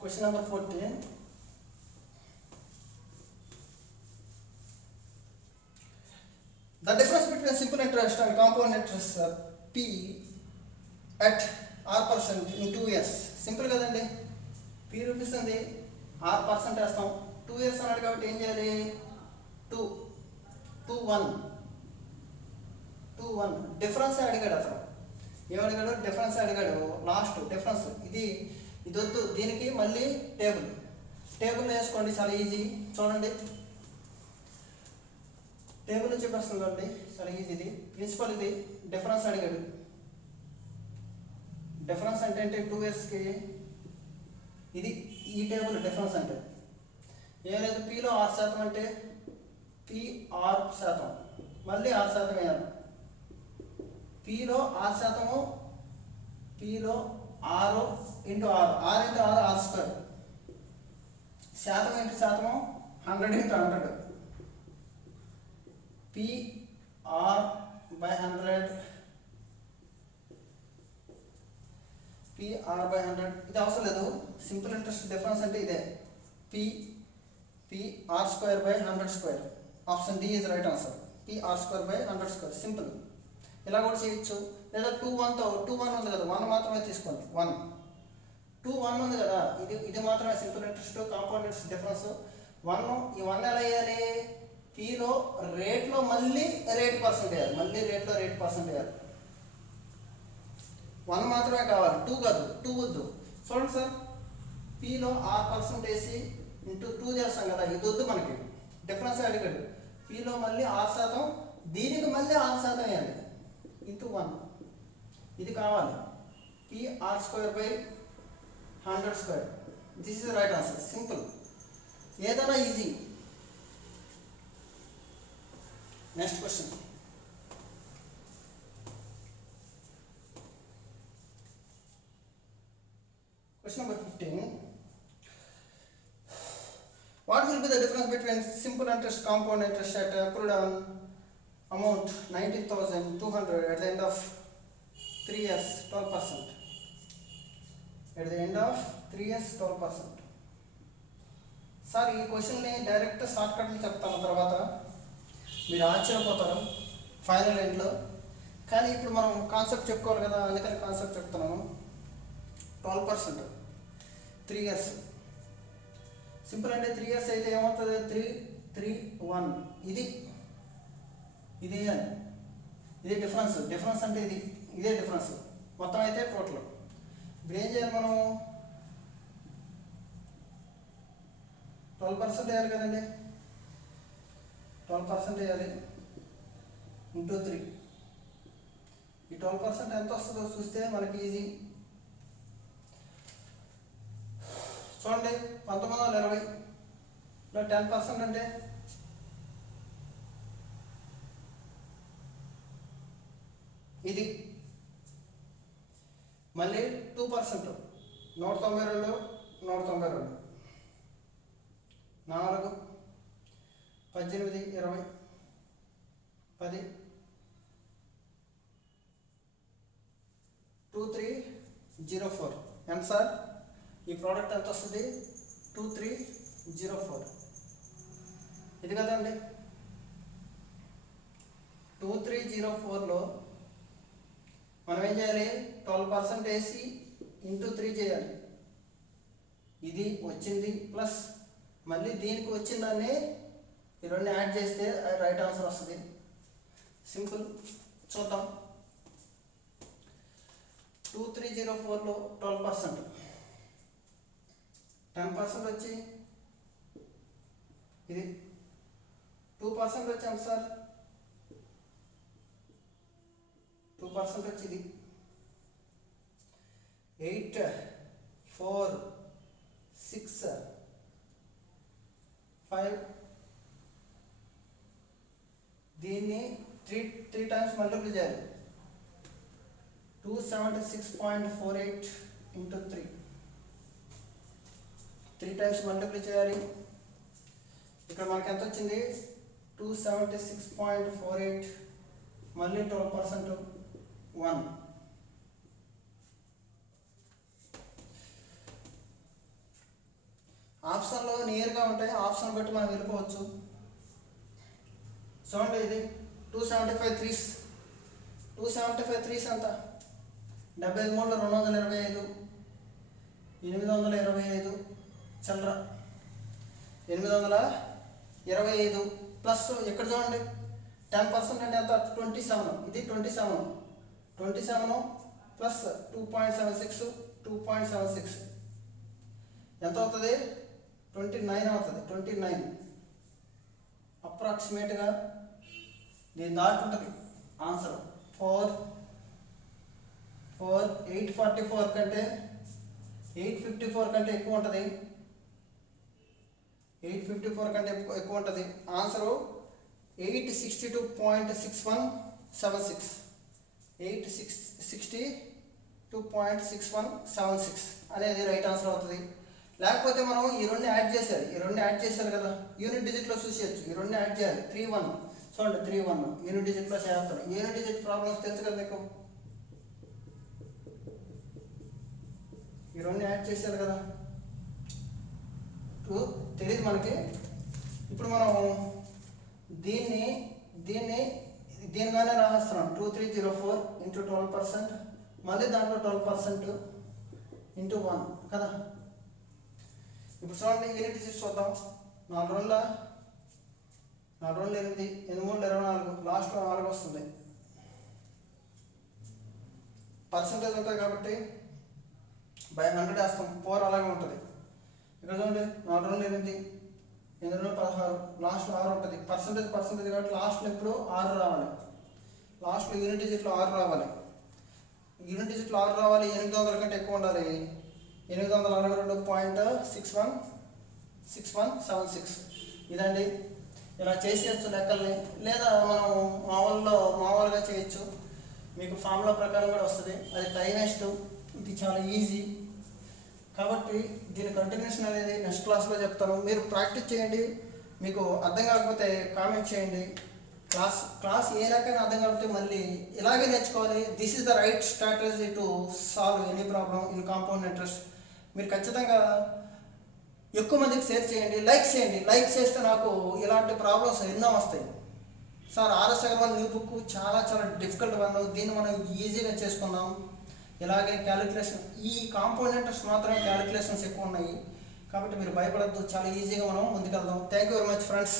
Question number 14. The difference between simple interest and compound interest P at R% in 2 years. Simple కదండి. P రూపీస్ ఉంది, R% వేస్తాం. 2 years అన్నాడు కాబట్టి ఏం చేయాలి? 2 1 డిఫరెన్స్ అడిగాడు అతను. ఏమడిగాడు? డిఫరెన్స్ అడిగాడు. లాస్ట్ డిఫరెన్స్ ఇది వద్దు, దీనికి మళ్ళీ టేబుల్ వేసుకోండి, చాలా ఈజీ. చూడండి టేబుల్ చెప్పేస్తుంది చూడండి, చాలా ఈజీ. ఇది ప్రిన్సిపల్, ఇది డిఫరెన్స్ అడిగాడు. డిఫరెన్స్ అంటే 2 ఇయర్స్కి ఇది ఈ టేబుల్ డిఫరెన్స్ అంటే ఏం లేదు. Pలో 6% అంటే PR%, మళ్ళీ 6% వేయాలి. Pలో 6%, Pలో 6 into 6, 6 into 6 R². శాతం into శాతము 100 into 100. PR/100, PR/100. ఇది అవసరం లేదు. సింపుల్ ఇంట్రెస్ట్ డిఫరెన్స్ అంటే ఇదే. PR²/100². Option D is right answer. PR²/100². Simple. ఇలా కూడా చేయొచ్చు. లేదా 2 1తో 2 1 ఉంది కదా, 1 మాత్రమే తీసుకోండి. 1 2 1 ఉంది కదా, ఇది మాత్రమే simple interest compound interest difference. 1 ఈ 1 ఎలా వేయాలి? Pలో రేట్లో మళ్ళీ రేట్ పర్సెంట్ వేయాలి. 1 మాత్రమే కావాలి, 2 కాదు. 2 వద్దు. చూడండి సార్, Pలో R% వేసి ఇంటూ 2 చేస్తాం కదా, ఇది వద్దు మనకి. డిఫరెన్స్ అడిగాడు. Pలో మళ్ళీ 6%, దీనికి మళ్ళీ 6% వేయాలి ఇంటూ 1. ఇది కావాలి. PR²/100². This is right answer. Simple. ఏదైనా easy. Next question. Question number 15. What will be the difference between simple interest, compound interest at accrued on amount 19,200 at the end of 3 years 12%? At the end of 3 years 12%. Sir ఈ క్వశ్చన్ని డైరెక్ట్ షార్ట్ కట్లో చెప్తాను, తర్వాత మీరు ఆశ్చర్యపోతారు ఫైనల్ ఎండ్లో. కానీ ఇప్పుడు మనం కాన్సెప్ట్ చెప్పుకోవాలి కదా, అందుకని కాన్సెప్ట్ చెప్తున్నాను. 12% 3 years. సింపుల్ అంటే 3 years అయితే ఏమవుతుంది? 3 3 1. ఇదే అని ఇదే డిఫరెన్స్ అంటే ఇదే డిఫరెన్స్ మొత్తం అయితే టోటల్. ఇప్పుడు ఏం చేయాలి మనం? 12% వేయాలి కదండి. 12% వేయాలి ఇంటూ 3. ఈ 12% ఎంత వస్తుందో చూస్తే మనకి ఈజీ. చూడండి, 1920లో 10% అంటే ఇది. మళ్ళీ 2% 192 192 4 18 20 10 2304. ఎంత సార్ ఈ ప్రోడక్ట్ ఎంత వస్తుంది? 2304. ఇది కదండి. 2304లో మనం ఏం చేయాలి? 12% వేసి ఇంటూ 3 చేయాలి. ఇది వచ్చింది ప్లస్ మళ్ళీ దీనికి వచ్చిందాన్ని ఈ రెండు యాడ్ చేస్తే రైట్ ఆన్సర్ వస్తుంది. సింపుల్. చూద్దాం. 2304లో 12%, 10% వచ్చి ఇది, 2% వచ్చి ఎంత సార్? 2% వచ్చి ఇది. 8 4 6 5. దీన్ని 3 టైమ్స్ మల్టిప్లై చేయాలి. 276.48 ఇంటూ 3 టైమ్స్ మల్టిప్లై చేయాలి. ఇక్కడ మనకి ఎంత వచ్చింది? 276.48 మళ్ళీ 12% 1. ఆప్షన్లో నియర్గా ఉంటాయి, ఆప్షన్ బట్టి మనం వెళ్ళిపోవచ్చు. చూడండి, ఇది 275 3s అంత 73 225 825 చిల్లర 825 ప్లస్ ఇక్కడ చూడండి 10% అంటే ఎంత? 27. ఇది 27 ప్లస్ 2.76 ఎంత అవుతుంది? 29 అవుతుంది. 29 అప్రాక్సిమేట్గా దీని దాటుకుంటుంది ఆన్సర్. 844 కంటే 854 కంటే ఎక్కువ ఉంటుంది. 854 కంటే ఎక్కువ ఉంటుంది. ఆన్సరు 862.6176. 862.6176 అనేది రైట్ ఆన్సర్ అవుతుంది. లేకపోతే మనం ఈ రెండు యాడ్ చేశారు కదా, యూనిట్ డిజిట్లో చూసేయచ్చు. ఈ రెండు యాడ్ చేయాలి. 31 చూడండి, 31 యూనిట్ డిజిట్లో చేస్తాను. యూనిట్ డిజిట్ ప్రాబ్లమ్స్ తెలుసు కదా మీకు. ఈ రెండు యాడ్ చేశారు కదా, 2 తెలియదు మనకి. ఇప్పుడు మనం దీనిగానే రాస్తున్నాం. 2304 ఇంటూ 12%, మళ్ళీ దాంట్లో 12% ఇంటూ 1 కదా. ఇప్పుడు చూడండి, యూనిట్ డిజిట్స్ చూద్దాం. 4 రోజుల 8 8 3 24 లాస్ట్లో 4 వస్తుంది. పర్సంటేజ్ ఉంటుంది కాబట్టి బై 100 వేస్తాం. 4 అలాగే ఉంటుంది. ఇక్కడ చూడండి, 4 రోజులు 8 8 రోజులు 16 లాస్ట్లో 6 ఉంటుంది. పర్సంటేజ్ కాబట్టి లాస్ట్లో ఎప్పుడు 6 రావాలి. లాస్ట్లో యూనిట్ డిజిట్లో 6 రావాలి. యూనిట్ డిజిట్లో 6 రావాలి. 800 కంటే ఎక్కువ ఉండాలి. 842.61 6176 ఇదండి. ఇలా చేసేయచ్చు లెక్కల్ని, లేదా మనం మామూలుగా చేయొచ్చు. మీకు ఫార్ములా ప్రకారం కూడా వస్తుంది, అది టైం వేస్ట్. ఇది చాలా ఈజీ కాబట్టి దీని కంటిన్యూషన్ అనేది నెక్స్ట్ క్లాస్లో చెప్తాను. మీరు ప్రాక్టీస్ చేయండి. మీకు అర్థం కాకపోతే కామెంట్ చేయండి. క్లాస్ ఏ రకంగా అర్థం కాకపోతే మళ్ళీ ఇలాగే నేర్చుకోవాలి. This is the right strategy to solve any problem in compound interest. మీరు ఖచ్చితంగా ఎక్కువ మందికి షేర్ చేయండి, లైక్ చేస్తే నాకు ఇలాంటి ప్రాబ్లమ్స్ ఎన్నో వస్తాయి. Sir RS Agarwal new book చాలా డిఫికల్ట్ వన్, దీన్ని మనం ఈజీగా చేసుకుందాం. ఇలాగే క్యాలిక్యులేషన్, ఈ కాంపౌండ్ ఇంట్రెస్ట్ మాత్రమే క్యాలిక్యులేషన్స్ ఎక్కువ ఉన్నాయి కాబట్టి మీరు భయపడద్దు, చాలా ఈజీగా మనం ముందుకెళ్దాం. Thank you very much friends.